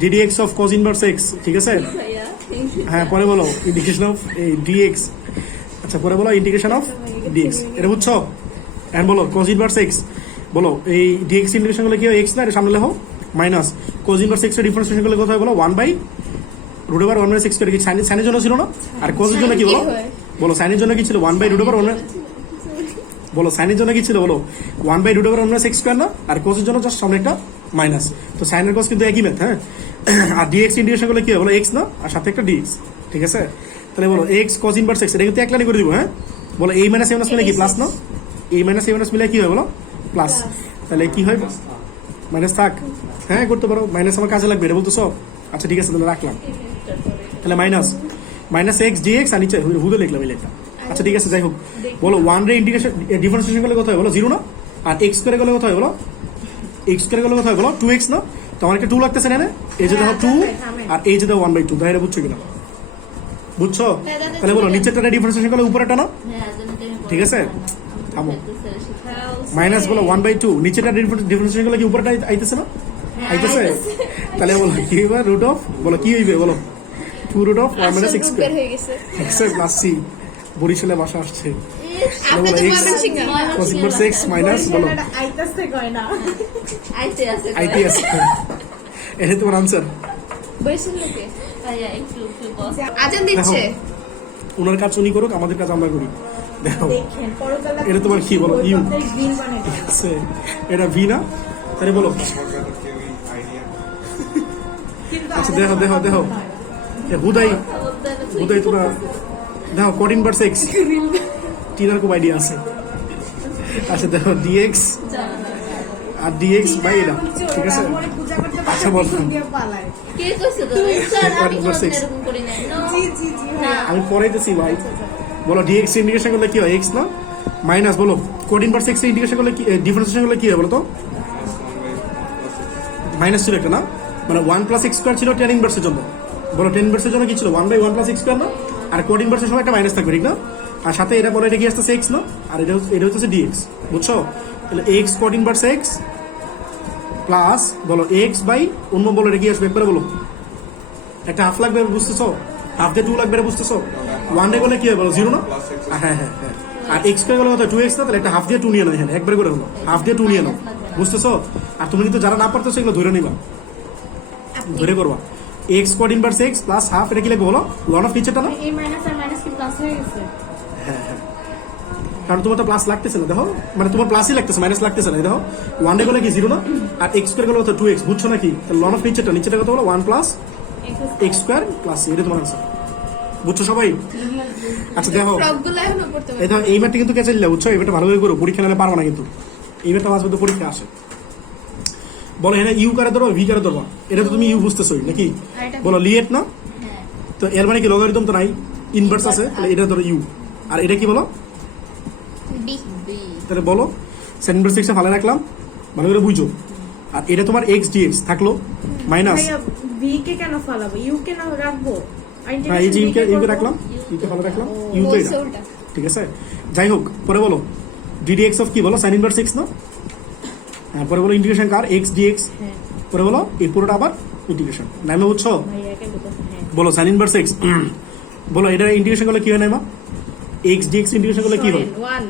ddx of cos inverse x, ঠিক আছে। ভাইয়া হ্যাঁ পরে বলো ইন্টিগ্রেশন অফ এই dx, আচ্ছা পরে বলো ইন্টিগ্রেশন অফ dx, এটা বুঝছো? এন্ড বলো cos ইনভার্স x, বলো এই dx ইন্টিগ্রেশন করলে কি হয়, x না, এটা সামনে লেখো মাইনাস cos ইনভার্স x এর ডিফারেন্সিয়েশন করলে কত হয় বলো 1/√1 - x স্কয়ার, কি সাইনের জন্য ছিল না, আর cos এর জন্য কি বলো, বলো সাইনের জন্য কি ছিল 1/√1, বলো সাইনের জন্য কি ছিল বলো 1/√1 x স্কয়ার না, আর cos এর জন্য জাস্ট সামনে একটা মাইনাস, তো সাইন আর cos কিন্তু একই ম্যাথ, হ্যাঁ। আর dx ইন্টিগ্রেশন করলে কি হয় বলো x না, আর সাথে একটা dx, ঠিক আছে। তাহলে বলো x cos ইনভার্স x, এটা কিন্তু এক লাইনে করে দিব, হ্যাঁ। বলো a - a মিলে কি প্লাস না, a - a মিলে কি হয় বলো প্লাস, তাহলে কি হয় মাইনাস থাক, হ্যাঁ করতে পারো, মাইনাস আমার কাজে লাগবে এটা বলতেছো, আচ্ছা ঠিক আছে তাহলে রাখলাম, তাহলে মাইনাস x dx আর নিচে হুদে লিখলাম এই লেখা, আচ্ছা ঠিক আছে যাই হোক। বলো 1 রে ইন্টিগ্রেশন ডিফারেন্সিয়েশন করলে কত হয় বলো 0 না, আর x স্কয়ারে করলে কত হয় বলো, x স্কয়ারে করলে কত হয় বলো 2x না, তো আমার একটা 2 লাগতেছে না, এই যে দেখো 2 আর এই যে দেখো 1/2, তাই এটা বুঝছো কিনা, বুঝছো? তাহলে বলো নিচেরটা ডিফারেন্সিয়েশন করলে উপরেরটা না, হ্যাঁ জানি তুমি বলো। ঠিক আছে, থামো। শিখাও মাইনাস বলো 1/2, নিচেরটা ডিফারেন্সিয়েশন করলে কি উপরেটা আইতেছে না, আইতেছে, তাহলে বলো কি হবে রুট অফ, বলো কি হইবে বলো 2√1 - x স্কয়ার, হয়ে গেছে ঠিক আছে, প্লাস সি। বরিশালে বাসা আসছে, আপনি তো x Mymensingh. cos inverse x minus বলো ছেলেটা আইতাছে কয় না। আইতে আছে আইপিএস, এটা তোমার আনসার। বইছেন লোকে ভাইয়া একটু বস আজান দিচ্ছে। ওনার কাজ উনি করুক, আমাদের কাজ আমরা করি। দেখো দেখেন পরকালে এটা তোমার কি বলো, ইউ, বিল বানাই ঠিক আছে, এটা ভি না, তাহলে বলো সরকারের কেউই আইডিয়া কিন্তু আচ্ছা দেখো দেখো দেখো এ হুদাই তোমরা দেখো cot ইনভার্স x, টিনার খুব আইডিয়া আছে, আচ্ছা দেখো dx আর dx বাই এটা, ঠিক আছে, পরে পূজা করতে আচ্ছা, বল। দিয়ে পালায়। কে কইছে তো স্যার আমি Number six. কোন এরকম করি নাই নো জি জি জি না আমি পড়াইতেছি ভাই, বলো dx ইন্টিগ্রেশন করলে কি হয় x না, মাইনাস বলো cot ইনভার্স x ইন্টিগ্রেশন করলে কি ডিফারেন্সিয়েশন করলে কি হয় বলো তো, মাইনাস ছিল একটা না, মানে 1 + x স্কয়ার ছিল tan ইনভার্সের জন্য, বলো tan ইনভার্সের জন্য কি ছিল 1/1 + x স্কয়ার না, আর cot ইনভার্সের সময় একটা মাইনাস থাকবে, ঠিক না, আর সাথে এটা বলে এটা কি আসছে x না, আর এটা হচ্ছে dx, বুঝছো? তাহলে x cot inverse x plus বলো x বাই অন্য বলো এটা কি আসবে একবারে বলো, একটা হাফ লাগবে বুঝতেছো, হাফ দিয়ে 2 লাগবে বুঝতেছো, 1 রে গেলে কি হবে বলো 0 না, হ্যাঁ হ্যাঁ হ্যাঁ, আর x স্কয়ার গেলে কত 2x না, তাহলে একটা হাফ দিয়ে 2 নিয়ে নাও, এখানে একবারে করে হলো হাফ দিয়ে 2 নিয়ে নাও, বুঝতেছো? আর তুমি কিন্তু যারা না পারতেছো এগুলো ধরে নিবা, ধরে করবা x cot inverse x plus half, এটা কি লিখবো বলো লন অফ নিচেটা না, এই মাইনাস আর মাইনাস কি প্লাস হয়ে গেছে? হ্যাঁ হ্যাঁ, কারণ তোমার তো প্লাস লাগতেছে না, দেখো মানে তোমার প্লাসই লাগতেছে, মাইনাস লাগতেছে না, এই দেখো 1 রে গেলে কি 0 না, আর x স্কয়ার গেলে কত 2x, বুঝছো নাকি? তাহলে লন অফ নিচেটা কত বলো 1 + x স্কয়ার প্লাস, এটা তোমার আনসার, বুঝছো সবাই? আচ্ছা দেখো ফ্রকগুলো এখনো পড়তে এই দেখো এই ম্যাথটা কিন্তু কেচে নিলে, বুঝছো, এই ম্যাথটা ভালোভাবে করো, পরীক্ষা নিলে পারবা না কিন্তু, এই ম্যাথটা মাঝে মধ্যে পরীক্ষা আসে। বলো এখানে ইউ কারে ধরবা ভি কারে ধরবা, এটা তো তুমি ইউ বুঝতেছোই নাকি, বলো লিয়েট না, হ্যাঁ তো এর মানে কি লগারিদম তো নাই, ইনভার্স আছে, তাহলে এটা ধরো ইউ, আর এটা কি বলো, ডি বি তাহলে বলো sin ইনভার্স x ভালো রাখলাম, ভালো করে বুঝো, আর এটা তোমার x dx থাকলো মাইনাস, ভাইয়া ভি কে কেন ফালাবো? ইউ কে না রাখবো? আর হ্যাঁ এই যে integration V ইউকে করবো? রাখলাম, ইউকে ভালো রাখলাম, ইউ তো বলছে এটা, ওটা ঠিক আছে, যাই হোক পরে বলো ddx অফ কি বলো sin ইনভার্স x না, হ্যাঁ পরে বলো ইন্টিগ্রেশন কার x dx, হ্যাঁ পরে বলো এই পুরোটা আবার ইন্টিগ্রেশন, নাইমা বুঝছো? ভাইয়া কে বলতো? হ্যাঁ বলো sin ইনভার্স x, বলো এটা ইন্টিগ্রেশন করলে কি হয় নাইমা, x dx ইন্টিগ্রেশন করলে কি হয়, 1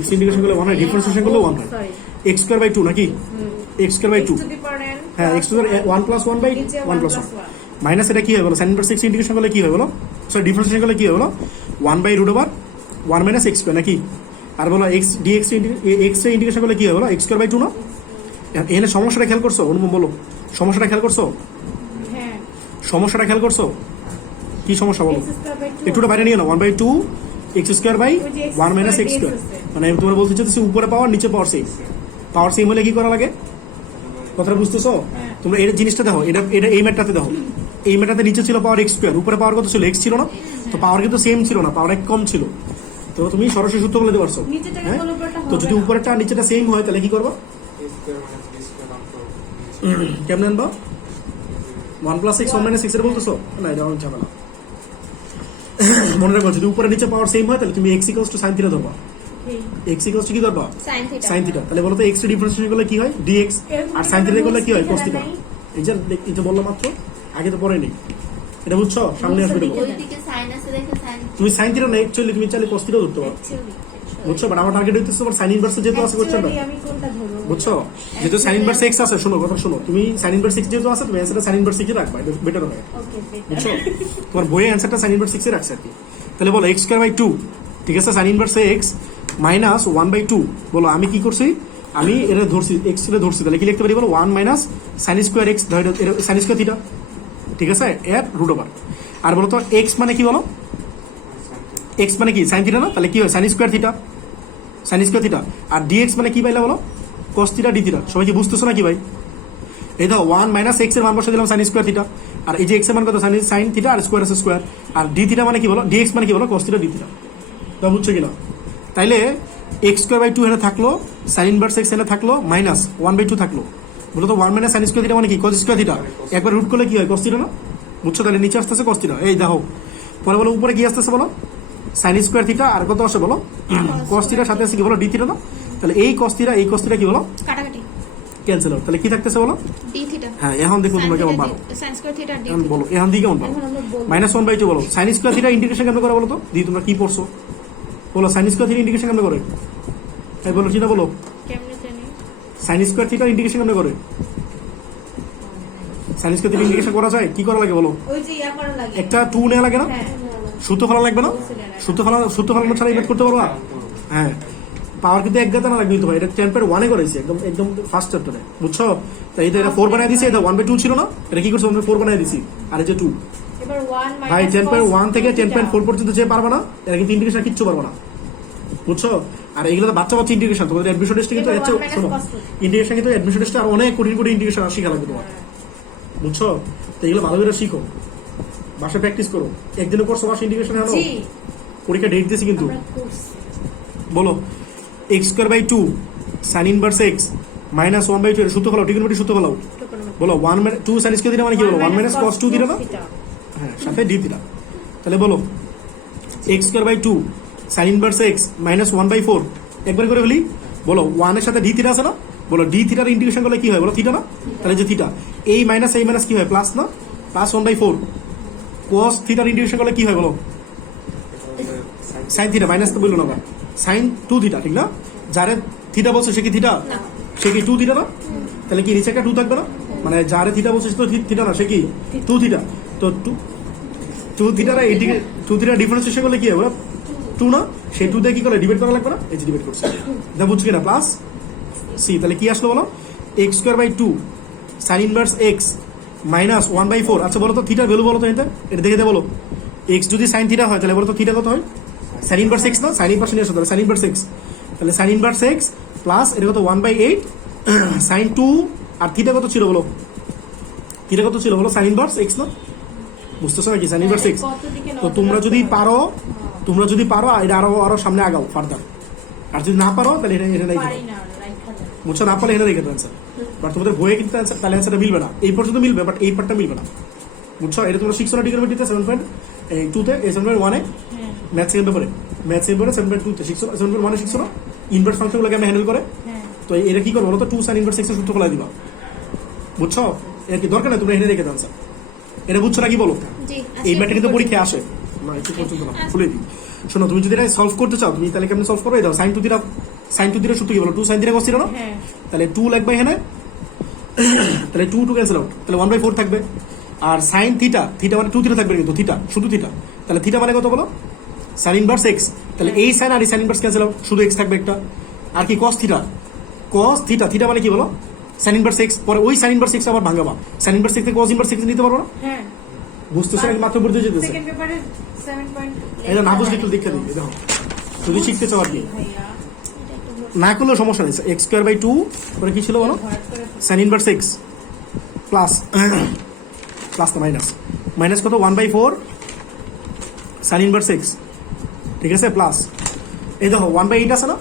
x ইন্টিগ্রেশন করলে 1 হয়, ডিফারেন্সিয়েশন করলে 1 হয়, সরি x স্কয়ার বাই 2 নাকি, x square by 2, to the power n হ্যাঁ x টু 1 + 1 বাই 1 + 1 মাইনাস, এটা কি হয় বলো sin ইনভার্স x ইন্টিগ্রেশন করলে কি হয় বলো, সরি ডিফারেন্সিয়েশন করলে কি হয় বলো 1/√1 - x স্কয়ার নাকি, আর বলো x dx x এর ইন্টিগ্রেশন করলে কি হয় বলো x স্কয়ার বাই 2 না, এখানে সমস্যাটা খেয়াল করছো, অনুপম বলো সমস্যাটা খেয়াল করছো, হ্যাঁ সমস্যাটা খেয়াল করছো, কি সমস্যা বলো, x স্কয়ার বাই 2 একটুটা বাইরে নিয়ে নাও 1/2 x স্কয়ার বাই ওই যে x 1 - x স্কয়ার স্কয়ার, আছে। মানে আমি তোমার বলতে চাচ্ছি উপরে পাওয়ার নিচে পাওয়ার সেম, পাওয়ার সেম হলে কি করা লাগে, কথাটা বুঝতেছো? তোমরা এই জিনিসটা দেখো, এটা এটা এই ম্যাটটাতে দেখো, এই ম্যাটটাতে নিচে ছিল পাওয়ার এক্স স্কোয়ার, উপরে পাওয়ার কত ছিল? এক্স ছিল না? তো পাওয়ার কিন্তু সেম ছিল না, পাওয়ার এক কম ছিল। তো তুমি সরাসরি সূত্র বলে দিতে পারছো। নিচেরটাকে হ্যাঁ? বলো, উপরেরটা তো হবে যদি না। উপরেরটা আর নিচেটা সেম হয় তাহলে কি করবো? a square minus b square অন্তর কেমনে আনবা? 1 প্লাস এক্স 1 মাইনাস এক্স এর বলতেছো না, এটা অনেক ঝামেলা। মনে রাখো, যদি উপরে নিচে পাওয়ার সেম হয় তাহলে তুমি x equals to sine theta ধরবা। এক্স ইকুয়ালস টু কি ধরবা? Sine theta. Sine theta. তাহলে বলো তো এক্স এর ডিফারেন্সিয়েশন করলে কি হয়? ডিএক্স। আর সাইন থিটা করলে কি হয়? Cos theta. এই যে বললাম মাত্র, আগে তো পড়ে নেই। এটা বুঝছো? সামনে আসবে দেখো। ওইদিকে সাইন আছে দেখে সাইন তুমি সাইন থিটা না, অ্যাকচুয়ালি তুমি চাইলে কস থিটা ধরতে পারো। বুঝছো? বাট আমার টার্গেট হইতেছে তোমার সাইন ইনভার্স যেহেতু আছে, বুঝছো না? Actually, আমি কোনটা ধরবো? বুঝছো? যেহেতু সাইন ইনভার্স এক্স আছে, শোনো কথা শোনো, তুমি সাইন ইনভার্স এক্স যেহেতু আছে তুমি অ্যান্সারটা সাইন ইনভার্স এক্সই রাখবা, এটা বেটার হবে। Okay, better. বুঝছো? তোমার বইয়ে অ্যান্সারটা সাইন ইনভার্স এক্সই রাখছে আর কি। তাহলে বলো এক্স স্কোয়ার বাই 2, ঠিক আছে, সাইন ইনভার্স এক্স মাইনাস 1/2। বলো আমি কি করছি? আমি এটা ধরছি, এক্স এর ধরছি, তাহলে কি লিখতে পারি বলো? 1 minus sine square x, sign square theta, ঠিক আছে, এর রুট ওভার। আর বলো তো এক্স মানে কি বলো? এক্স মানে কি? সাইন থিটা না? তাহলে কি হয়? Sine square theta, sine square theta. আর ডিএক্স মানে কি পাইলা বলো? Cos theta d theta. সবাই কি বুঝতেছো না কি ভাই? এই দাও 1 মাইনাস এক্স এর মান বসে দিলাম সাইন স্কোয়ার থিটা, আর এই যে এক্স এর মান কত? সাইন থিটা, আর স্কোয়ার আছে স্কোয়ার। আর ডি থিটা মানে কি বলো? ডিএক্স মানে কি বলো? Cos theta d theta. তা বুঝছো কিনা? তাইলে এক্স স্কোয়ার বাই 2 এখানে থাকলো, সাইন ইনভার্স এক্স এখানে থাকলো, মাইনাস 1/2 থাকলো। বলো তো 1 মাইনাস সাইন স্কোয়ার থিটা মানে কি? Cos square theta. একবার রুট করলে কি হয়? কস থিটা না? বুঝছো? তাহলে নিচে আসতেছে কস থিটা। এই দেখো, পরে বলো উপরে কি আসতেছে বলো? সাইন স্কোয়ার থিটা, আর কত আসে বলো? কস থিটার সাথে আছে কি বলো? ডি থিটা না? তাহলে এই কস থিটা, এই কস থিটা কি বলো? কাটাকাটি। Cancel out. তাহলে কি থাকতেছে বলো? D theta. হ্যাঁ, এখন দেখো তোমরা কেমন পারো। সাইন স্কয়ার থিটা ডি এখন বলো, এখন দিকে কেমন পারো? এখন আমরা বলবো। মাইনাস 1/2 বলো। সাইন স্কোয়ার থিটা ইন্টিগ্রেশন কেমন করে বলো তো? দি তোমরা কি পড়ছো? বলো সাইন স্কোয়ার থিটা ইন্টিগ্রেশন কেমন করে? এই বলো, চিনা বলো। কেমনে জানি? সাইন স্কোয়ার থিটা ইন্টিগ্রেশন কেমন করে? সাইন স্কোয়ার থিটা ইন্টিগ্রেশন করা যায়? কি করা লাগে বলো? ওই যে ইয়া করা লাগে। একটা 2 নেওয়া লাগে না? হ্যাঁ। সূত্র ফেলা লাগবে না? সূত্র ফেলানো ছাড়া ইমেজ করতে পারবা? হ্যাঁ, পাওয়ার কিন্তু এক গাদা না লাগবে তো ভাই। এটা 10.1 এ করেছি, একদম একদম ফার্স্ট চ্যাপ্টারে, বুঝছো? তাই এটা 4 বানায় দিছি, এটা 1/2 ছিল না? এটা কি করছো? আমরা 4 বানায় দিছি, আর এই যে 2। এবার 1 ভাই minus 10.1 থেকে cos theta। 10.4 পর্যন্ত যে পারবা না, এরা কিন্তু ইন্টিগ্রেশন কিচ্ছু পারবা না, বুঝছো? আর এগুলো তো বাচ্চা বাচ্চা ইন্টিগ্রেশন, তোমাদের অ্যাডমিশন টেস্টে কিন্তু এবার এর চেয়ে- 1 minus শোনো, cos theta। ইন্টিগ্রেশন কিন্তু অ্যাডমিশন টেস্টে আর অনেক কঠিন কঠিন ইন্টিগ্রেশন শিখা লাগবে তোমার, বুঝছো? তো এগুলো ভালো করে শিখো, বাসায় প্র্যাকটিস করো। একদিনে করছো বাসা ইন্টিগ্রেশন? হলো জি, পরীক্ষা ডেট দিয়েছি কিন্তু। আমরা করছি। বলো x square by 2 sine inverse x minus 1/2 এর সূত্র ফেলাও, টিকোনমিতি সূত্র ফেলাও। বলো 1 2 সাইন স্কোয়ার থিটা মানে কি বলো? 1 মাইনাস cos 2 থিটা না? theta। হ্যাঁ, সাথে ডি থিটা। তাহলে বলো x square by 2 sine inverse x minus 1/4 একবার করে ফেলি। বলো 1 এর সাথে ডি থিটা আছে না? বলো ডি থিটার ইন্টিগ্রেশন করলে কি হয় বলো? থিটা না? তাহলে যে থিটা, এই মাইনাস কি হয়? প্লাস না? প্লাস 1/4 cos থিটার ইন্টিগ্রেশন করলে কি হয় বলো? সাইন থিটা, মাইনাস তো বললো না, সাইন 2 থিটা, ঠিক না? যারে থিটা বলছে সে কি থিটা? সে কি 2 থিটা না? তাহলে কি নিচে একটা 2 থাকবে না? মানে যারে থিটা বলছে সে তো থিটা না, সে কি 2 থিটা। তো 2 থিটার এইদিকে 2 থিটার ডিফারেন্সিয়েশন করলে কি হবে? 2 না? সেই 2 দিয়ে কি করে ডিভাইড করা লাগবে না? এই যে ডিভাইড করছে, এটা বুঝছো কিনা? Plus C. তাহলে কি আসলো বলো? X square by 2 sine inverse x minus 1/4। আচ্ছা বলো তো থিটার ভ্যালু বলো তো, এটা দেখে দে বলো। এক্স যদি সাইন থিটা হয় তাহলে বলো তো থিটা কত হয়? সাইন ইনভার্স এক্স না? সাইন ইনভার্স নিয়ে আসো, তাহলে সাইন ইনভার্স এক্স, তাহলে সাইন ইনভার্স এক্স প্লাস এটা কত? 1/8 সাইন 2। আর থিটা কত ছিল বলো? থিটা কত ছিল বলো? সাইন ইনভার্স এক্স না? বুঝতেছো নাকি? Sign inverse x. কত দিকে তো তোমরা যদি পারো এটা আরো সামনে আগাও ফার্দার, আর যদি না পারো তাহলে এটা নাই, পারি না, রাইখা দাও। বুঝছো? না পারলে এটা রেখে দেবো অ্যান্সার। বাট তোমাদের বইয়ে কিন্তু অ্যান্সার, তাহলে অ্যান্সারটা মিলবে না। এই পর্যন্ত মিলবে, বাট এই পার্টটা মিলবে না, বুঝছো? এটা তোমরা শিখছো না ডিগ্রিতে 7.2-তে 7.1-এ হ্যাঁ, ম্যাথ সেকেন্ড পেপারে, ম্যাথ সেকেন্ড পেপারে 7.2-তে শিখছো, 7.1-এ শিখছো না? ইনভার্স ফাংশনগুলোকে আমি হ্যান্ডেল করে। হ্যাঁ। তো এটা কি করবো বলো তো? 2 সাইন ইনভার্স এক্সের সূত্র খোলা দিবা, বুঝছো? এর কি দরকার না তোমরা এখানে রেখে দাও অ্যান্সার। এটা বুঝছো না কি বলো? জি। এই ম্যাটটা কিন্তু পরীক্ষায় আসে না, একটু পর্যন্ত না, খুলে দিই। শোনো, তুমি যদি এটা সলভ করতে চাও তুমি তাহলে কেমন সলভ করো? এই দাও সাইন 2 থিটা সূত্র কি বলো? 2 সাইন থিটা cos থিটা না? হ্যাঁ। তাহলে 2 লাগবে এখানে, তাহলে 2 ক্যান্সেল আউট, তাহলে 1/4 থাকবে। আর সাইন থিটা মানে 2 থিটা থাকবে, কিন্তু থিটা শুধু থিটা, তাহলে থিটা মানে কত বলো? সাইন ইনভার্স এক্স, তাহলে এই সাইন আর এই সাইন ইনভার্স ক্যান্সেল আউট, শুধু এক্স থাকবে একটা। আর কি cos থিটা মানে কি বলো? সাইন ইনভার্স এক্স, পরে ওই সাইন ইনভার্স এক্স আবার ভাঙাবা, সাইন ইনভার্স এক্স থেকে cos ইনভার্স এক্স নিতে পারবো না? হ্যাঁ, বুঝতেছো নাকি মাত্র বুঝতে যেতেছে? সেকেন্ড পেপারে 7. এটা না বুঝলে একটু দেখে দিই, দেখো যদি শিখতে চাও আর কি, ভাইয়া না করলেও সমস্যা নেই। এক্স স্কোয়ার বাই 2 পরে কি ছিল বলো? ভরাট করে sign inverse x plus plus না মাইনাস মাইনাস কত 1/4 সাইন ইনভার্স এক্স, ঠিক আছে, প্লাস এই দেখো 1/8 আছে না,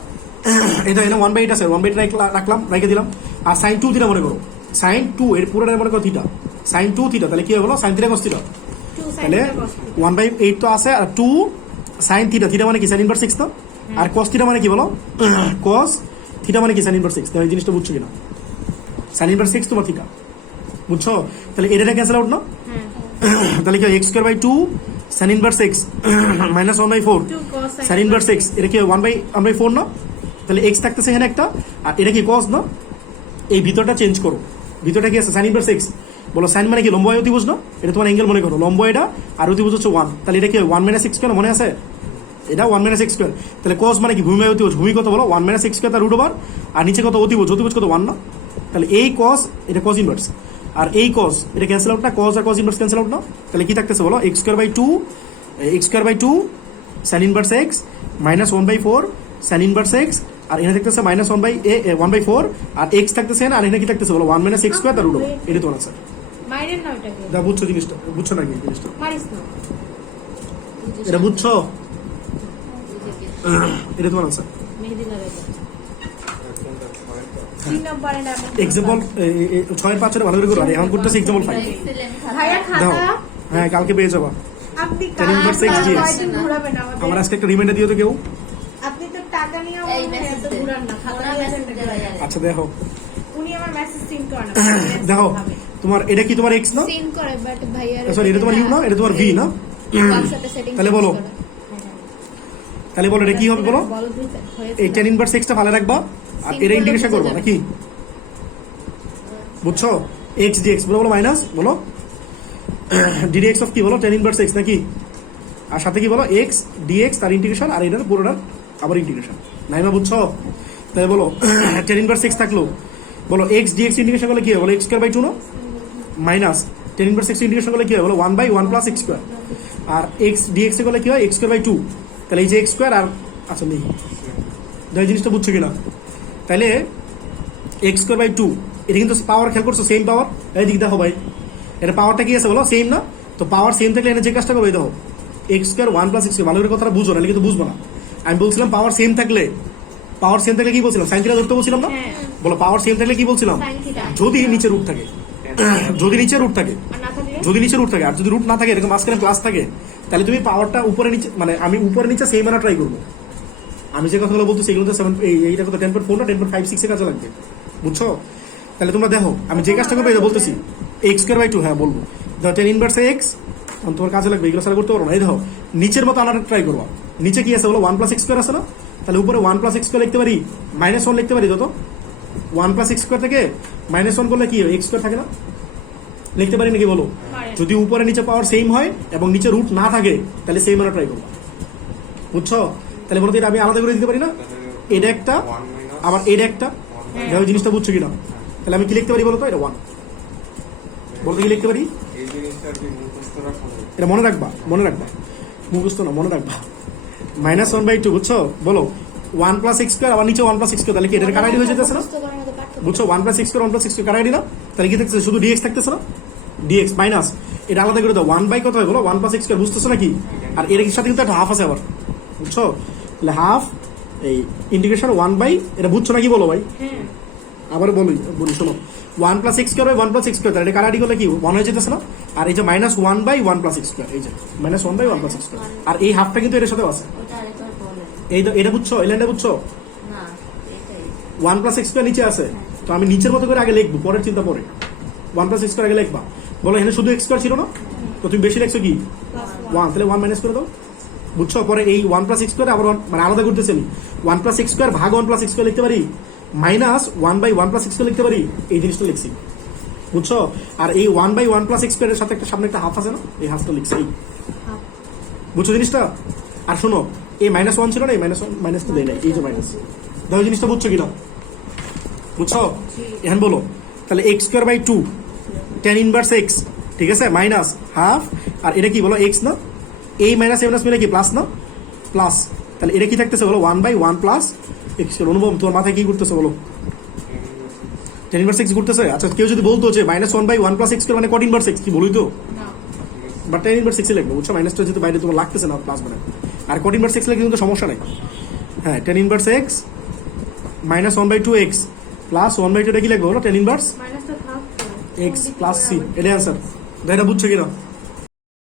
এই দেখো 1/8 আছে, 1/8 রাখলাম, রেখে দিলাম। আর সাইন 2 থিটা মনে করো, সাইন 2 এর পুরোটা মনে করো থিটা, সাইন 2 থিটা, তাহলে কি হবে বলো, সাইন থিটা কস থিটা, তাহলে 1/8 তো আছে, আর 2 সাইন থিটা, থিটা মানে কি সাইন ইনভার্স এক্স তো, আর কস থিটা মানে কি বলো, কস থিটা মানে কি সাইন ইনভার্স এক্স, তাহলে এই জিনিসটা বুঝছো কিনা, সাইন ইনভার্স এক্স তোমার থিটা, বুঝছো? তাহলে এটা ক্যান্সেল আউট না, তাহলে কি x square by 2 sine inverse x minus 1/4 sine inverse x, এটা কি 1/4 না, তাহলে এক্স থাকতেছে এখানে একটা, আর এটা কি কস না, এই ভিতরটা চেঞ্জ করো, ভিতরটা কি আছে সাইন ইনভার্স এক্স, বলো সাইন মানে কি লম্ব হয় অতিভুজ না, এটা তোমার অ্যাঙ্গেল মনে করো, লম্ব এটা আর অতিভুজ হচ্ছে 1, তাহলে এটা কি 1 মাইনাস এক্স স্কোয়ার মনে আছে, এটা 1 মাইনাস এক্স স্কোয়ার, তাহলে কস মানে কি ভূমি বাই অতিভুজ, ভূমি কত বলো 1 মাইনাস এক্স স্কোয়ার তার রুট ওভার, আর নিচে কত অতিভুজ, অতিভুজ কত 1 না, তাহলে এই কস এটা কস ইনভার্স, আর এই কস এটা ক্যান্সেল আউট না, কস আর কস ইনভার্স ক্যান্সেল আউট না, তাহলে কি থাকতেছে বলো x square by 2 sine inverse x minus 1/4 sine inverse x, আর এখানে থাকতেছে মাইনাস 1/4, আর এক্স থাকতেছে না, আর এখানে কি থাকতেছে বলো 1 মাইনাস এক্স স্কোয়ার তার রুট ওভার, এটা তোমার আছে, মাইরের না ওটাকে এটা বুঝছো জিনিসটা, বুঝছো নাকি জিনিসটা, মারিস না এটা বুঝছো, এটা তোমার আছে। মেহেদি লাগাইবো। কোনটা 6 3 নম্বরে না এক্সাম্পল 6-5 ভালো করে করো, আর এখন করতেছি এক্সাম্পল 5, Excellent ভাইয়া খাতা। দাও, খাতা হ্যাঁ কালকে পেয়ে যাবা। আপনি Tan inverse x dx কয়দিন ঘোরাবেন আমাদের? আমার আজকে একটা রিমাইন্ডার দিও তো কেউ, আপনি তো টাকা নিয়ে এই আমাদের মেসেজ এত ঘুরান না, খাতা ওরা নিয়ে মেসেজ আসেন দেওয়া টাকা। যায়। আচ্ছা দেখো উনি আমার মেসেজ সিন করে না দেখো তোমার এটা কি তোমার এক্স না, সিন করে বাট ভাইয়ার সরি এটা তোমার ইউ না, এটা তোমার ভি না, হোয়াটসঅ্যাপে সেটিং তাহলে বলো, তাহলে বলো এটা কি হবে বলো, বলো হয়েছে এই tan ইনভার্স এক্সটা ভালো রাখবা, আর এর ইন্টিগ্রেশন করবা নাকি, বুঝছো, এক্স ডিএক্স বলো মাইনাস বলো ডিডিএক্স অফ কি বলো tan ইনভার্স এক্স নাকি, আর সাথে কি বলো এক্স ডিএক্স তার ইন্টিগ্রেশন, আর এটার পুরোটার আবার ইন্টিগ্রেশন, নাইমা বুঝছো? তাহলে বলো tan ইনভার্স এক্স থাকলো, বলো এক্স ডিএক্স ইন্টিগ্রেশন করলে কি হবে বলো এক্স স্কোয়ার বাই 2 না, minus tan inverse x integration করলে কি হবে বলো 1/1 প্লাস এক্স স্কোয়ার, আর এক্স ডিএক্স করলে কি হয় এক্স স্কোয়ার বাই 2, তাহলে এই যে এক্স স্কোয়ার আর আচ্ছা নেই, এই জিনিসটা বুঝছো কিনা, তাহলে এক্স স্কোয়ার বাই 2 এটা কিন্তু পাওয়ার খেয়াল করছো, সেম পাওয়ার, এই দিক দেখো ভাই, এটা পাওয়ারটা কি আছে বলো সেম না, তো পাওয়ার সেম থাকলে এটা যে কাজটা করবে দেখো এক্স স্কোয়ার 1 প্লাস এক্স, ভালো করে কথাটা বুঝো না, কিন্তু বুঝবো না, আমি বলছিলাম পাওয়ার সেম থাকলে কি বলছিলাম সাইন থিটা ধরতে বলছিলাম না, বলো পাওয়ার সেম থাকলে কি বলছিলাম, সাইন থিটা যদি নিচে রুট থাকে, যদি নিচে রুট থাকে, আর না থাকলে যদি নিচে রুট থাকে, আর যদি রুট না থাকে এরকম মাঝখানে প্লাস থাকে, তাহলে তুমি পাওয়ারটা উপরে নিচে, মানে আমি উপরে নিচে সেম আনা ট্রাই করবো, আমি যে কথাগুলো বলতেছি এগুলো তো 7 এইটা কত 10.4 না 10.56 এর কাছে লাগবে, বুঝছো? তাহলে তোমরা দেখো আমি যে কাজটা করবো এটা বলতেছি এক্স স্কোয়ার বাই 2, হ্যাঁ বলবো দেখো tan ইনভার্স এক্স তোমার কাজে লাগবে, এগুলো সারা করতে পারবো না, এই দেখো নিচের মতো আনাটা ট্রাই করবো, নিচে কি আছে বলো 1 প্লাস এক্স স্কোয়ার আছে না, তাহলে উপরে 1 প্লাস এক্স স্কোয়ার লিখতে পারি, -1 লিখতে পারি, যত 1 প্লাস এক্স স্কোয়ার থেকে -1 করলে কি এক্স স্কোয়ার থাকে না, লিখতে পারি নাকি বলো, যদি উপরে নিচে পাওয়ার সেম হয় এবং নিচে রুট না থাকে তাহলে সেম আনা ট্রাই করবো, বুঝছো? তাহলে বলতে এটা আমি আলাদা করে দিতে পারি না, এটা একটা আবার এটা একটা, দেখো জিনিসটা বুঝছো কিনা, তাহলে আমি কি লিখতে পারি বলো তো, এটা 1 বলতে কি লিখতে পারি, এই জিনিসটা কি মুখস্থ রাখা হবে? এটা মনে রাখবা মুখস্থ না মনে রাখবা, -1/2 বুঝছো, বলো 1 প্লাস এক্স স্কোয়ার, আবার নিচে 1 প্লাস এক্স স্কোয়ার, তাহলে কি এটা কাটাইডি হয়ে যেতেছে না, বুঝছো 1 plus x square 1 plus x square কাটাইডি না, তাহলে কি থাকতেছে শুধু ডিএক্স থাকতেছে না, ডিএক্স মাইনাস এটা আলাদা করে দাও 1 বাই কত হয় বলো 1 প্লাস এক্স স্কোয়ার, বুঝতেছো নাকি, আর এর সাথে কিন্তু একটা হাফ আছে আবার, বুঝছো, তাহলে হাফ এই ইন্টিগ্রেশন 1 বাই, এটা বুঝছো নাকি বলো ভাই, আবার বলি শোনো 1 plus x square by 1 plus x square, তাহলে এটা কাটাইডি করলে কি 1 হয়ে যেতেছে না, আর এই যে -1/1 প্লাস এক্স স্কোয়ার, এই যে -1/1 প্লাস এক্স স্কোয়ার, আর এই হাফটা কিন্তু এর সাথেও আছে, ওটা আরেকবার বলেন। এই এটা বুঝছো, এই লাইনটা বুঝছো, না, এটাই। 1 প্লাস এক্স স্কোয়ার নিচে আছে, তো আমি নিচের মতো করে আগে লিখবো, পরের চিন্তা পরে, 1 প্লাস এক্স স্কোয়ার আগে লিখবা, বলো এখানে শুধু এক্স স্কোয়ার ছিল না, তো তুমি বেশি লিখছো কি 1, তাহলে 1 মাইনাস করে দাও, বুঝছো, পরে এই 1 প্লাস এক্স স্কোয়ার আবার মানে আলাদা করতেছি আমি, 1 প্লাস এক্স স্কোয়ার ভাগ 1 প্লাস এক্স স্কোয়ার লিখতে পারি, -1/1 প্লাস এক্স স্কোয়ার লিখতে পারি, এই জিনিসটা লিখছি, বুঝছো, আর এই 1/1 প্লাস এক্স স্কোয়ারের সাথে একটা সামনে একটা হাফ আছে না, এই হাফটা লিখছি, বুঝছো জিনিসটা, আর শোনো এই -1 ছিল না, এই মাইনাস তো দেয় নাই, এই যে মাইনাস, দেখো জিনিসটা বুঝছো কিনা, বুঝছো, এখন বলো তাহলে x square by 2 tan inverse x, ঠিক আছে, মাইনাস হাফ, আর এটা কি বলো এক্স না, এই মাইনাস মিলে কি প্লাস না, প্লাস, তাহলে এটা কি থাকতেছে বলো 1/1 প্লাস এক্স, অনুভব তোমার মাথায় কি করতেছে বলো, টেন ইনভার্স এক্স ঘুরতেছে। আচ্ছা কেউ যদি বলতো যে -1/1 + x² মানে কট ইনভার্স এক্স, কি বলই তো? না বাট টেন ইনভার্স এক্সই লাগবে, বুঝছো? মাইনাসটা যেহেতু বাইরে তোমার লাগতেছে না প্লাস মানে, আর কট ইনভার্স এক্স লাগলে কিন্তু সমস্যা নাই। হ্যাঁ, ten inverse x -1/2x plus 1/2 কি লাগবে বলো? টেন ইনভার্স মাইনাসটা থাক তো এক্স প্লাস সি, এটাই অ্যান্সার। এটা বুঝছো কিনা?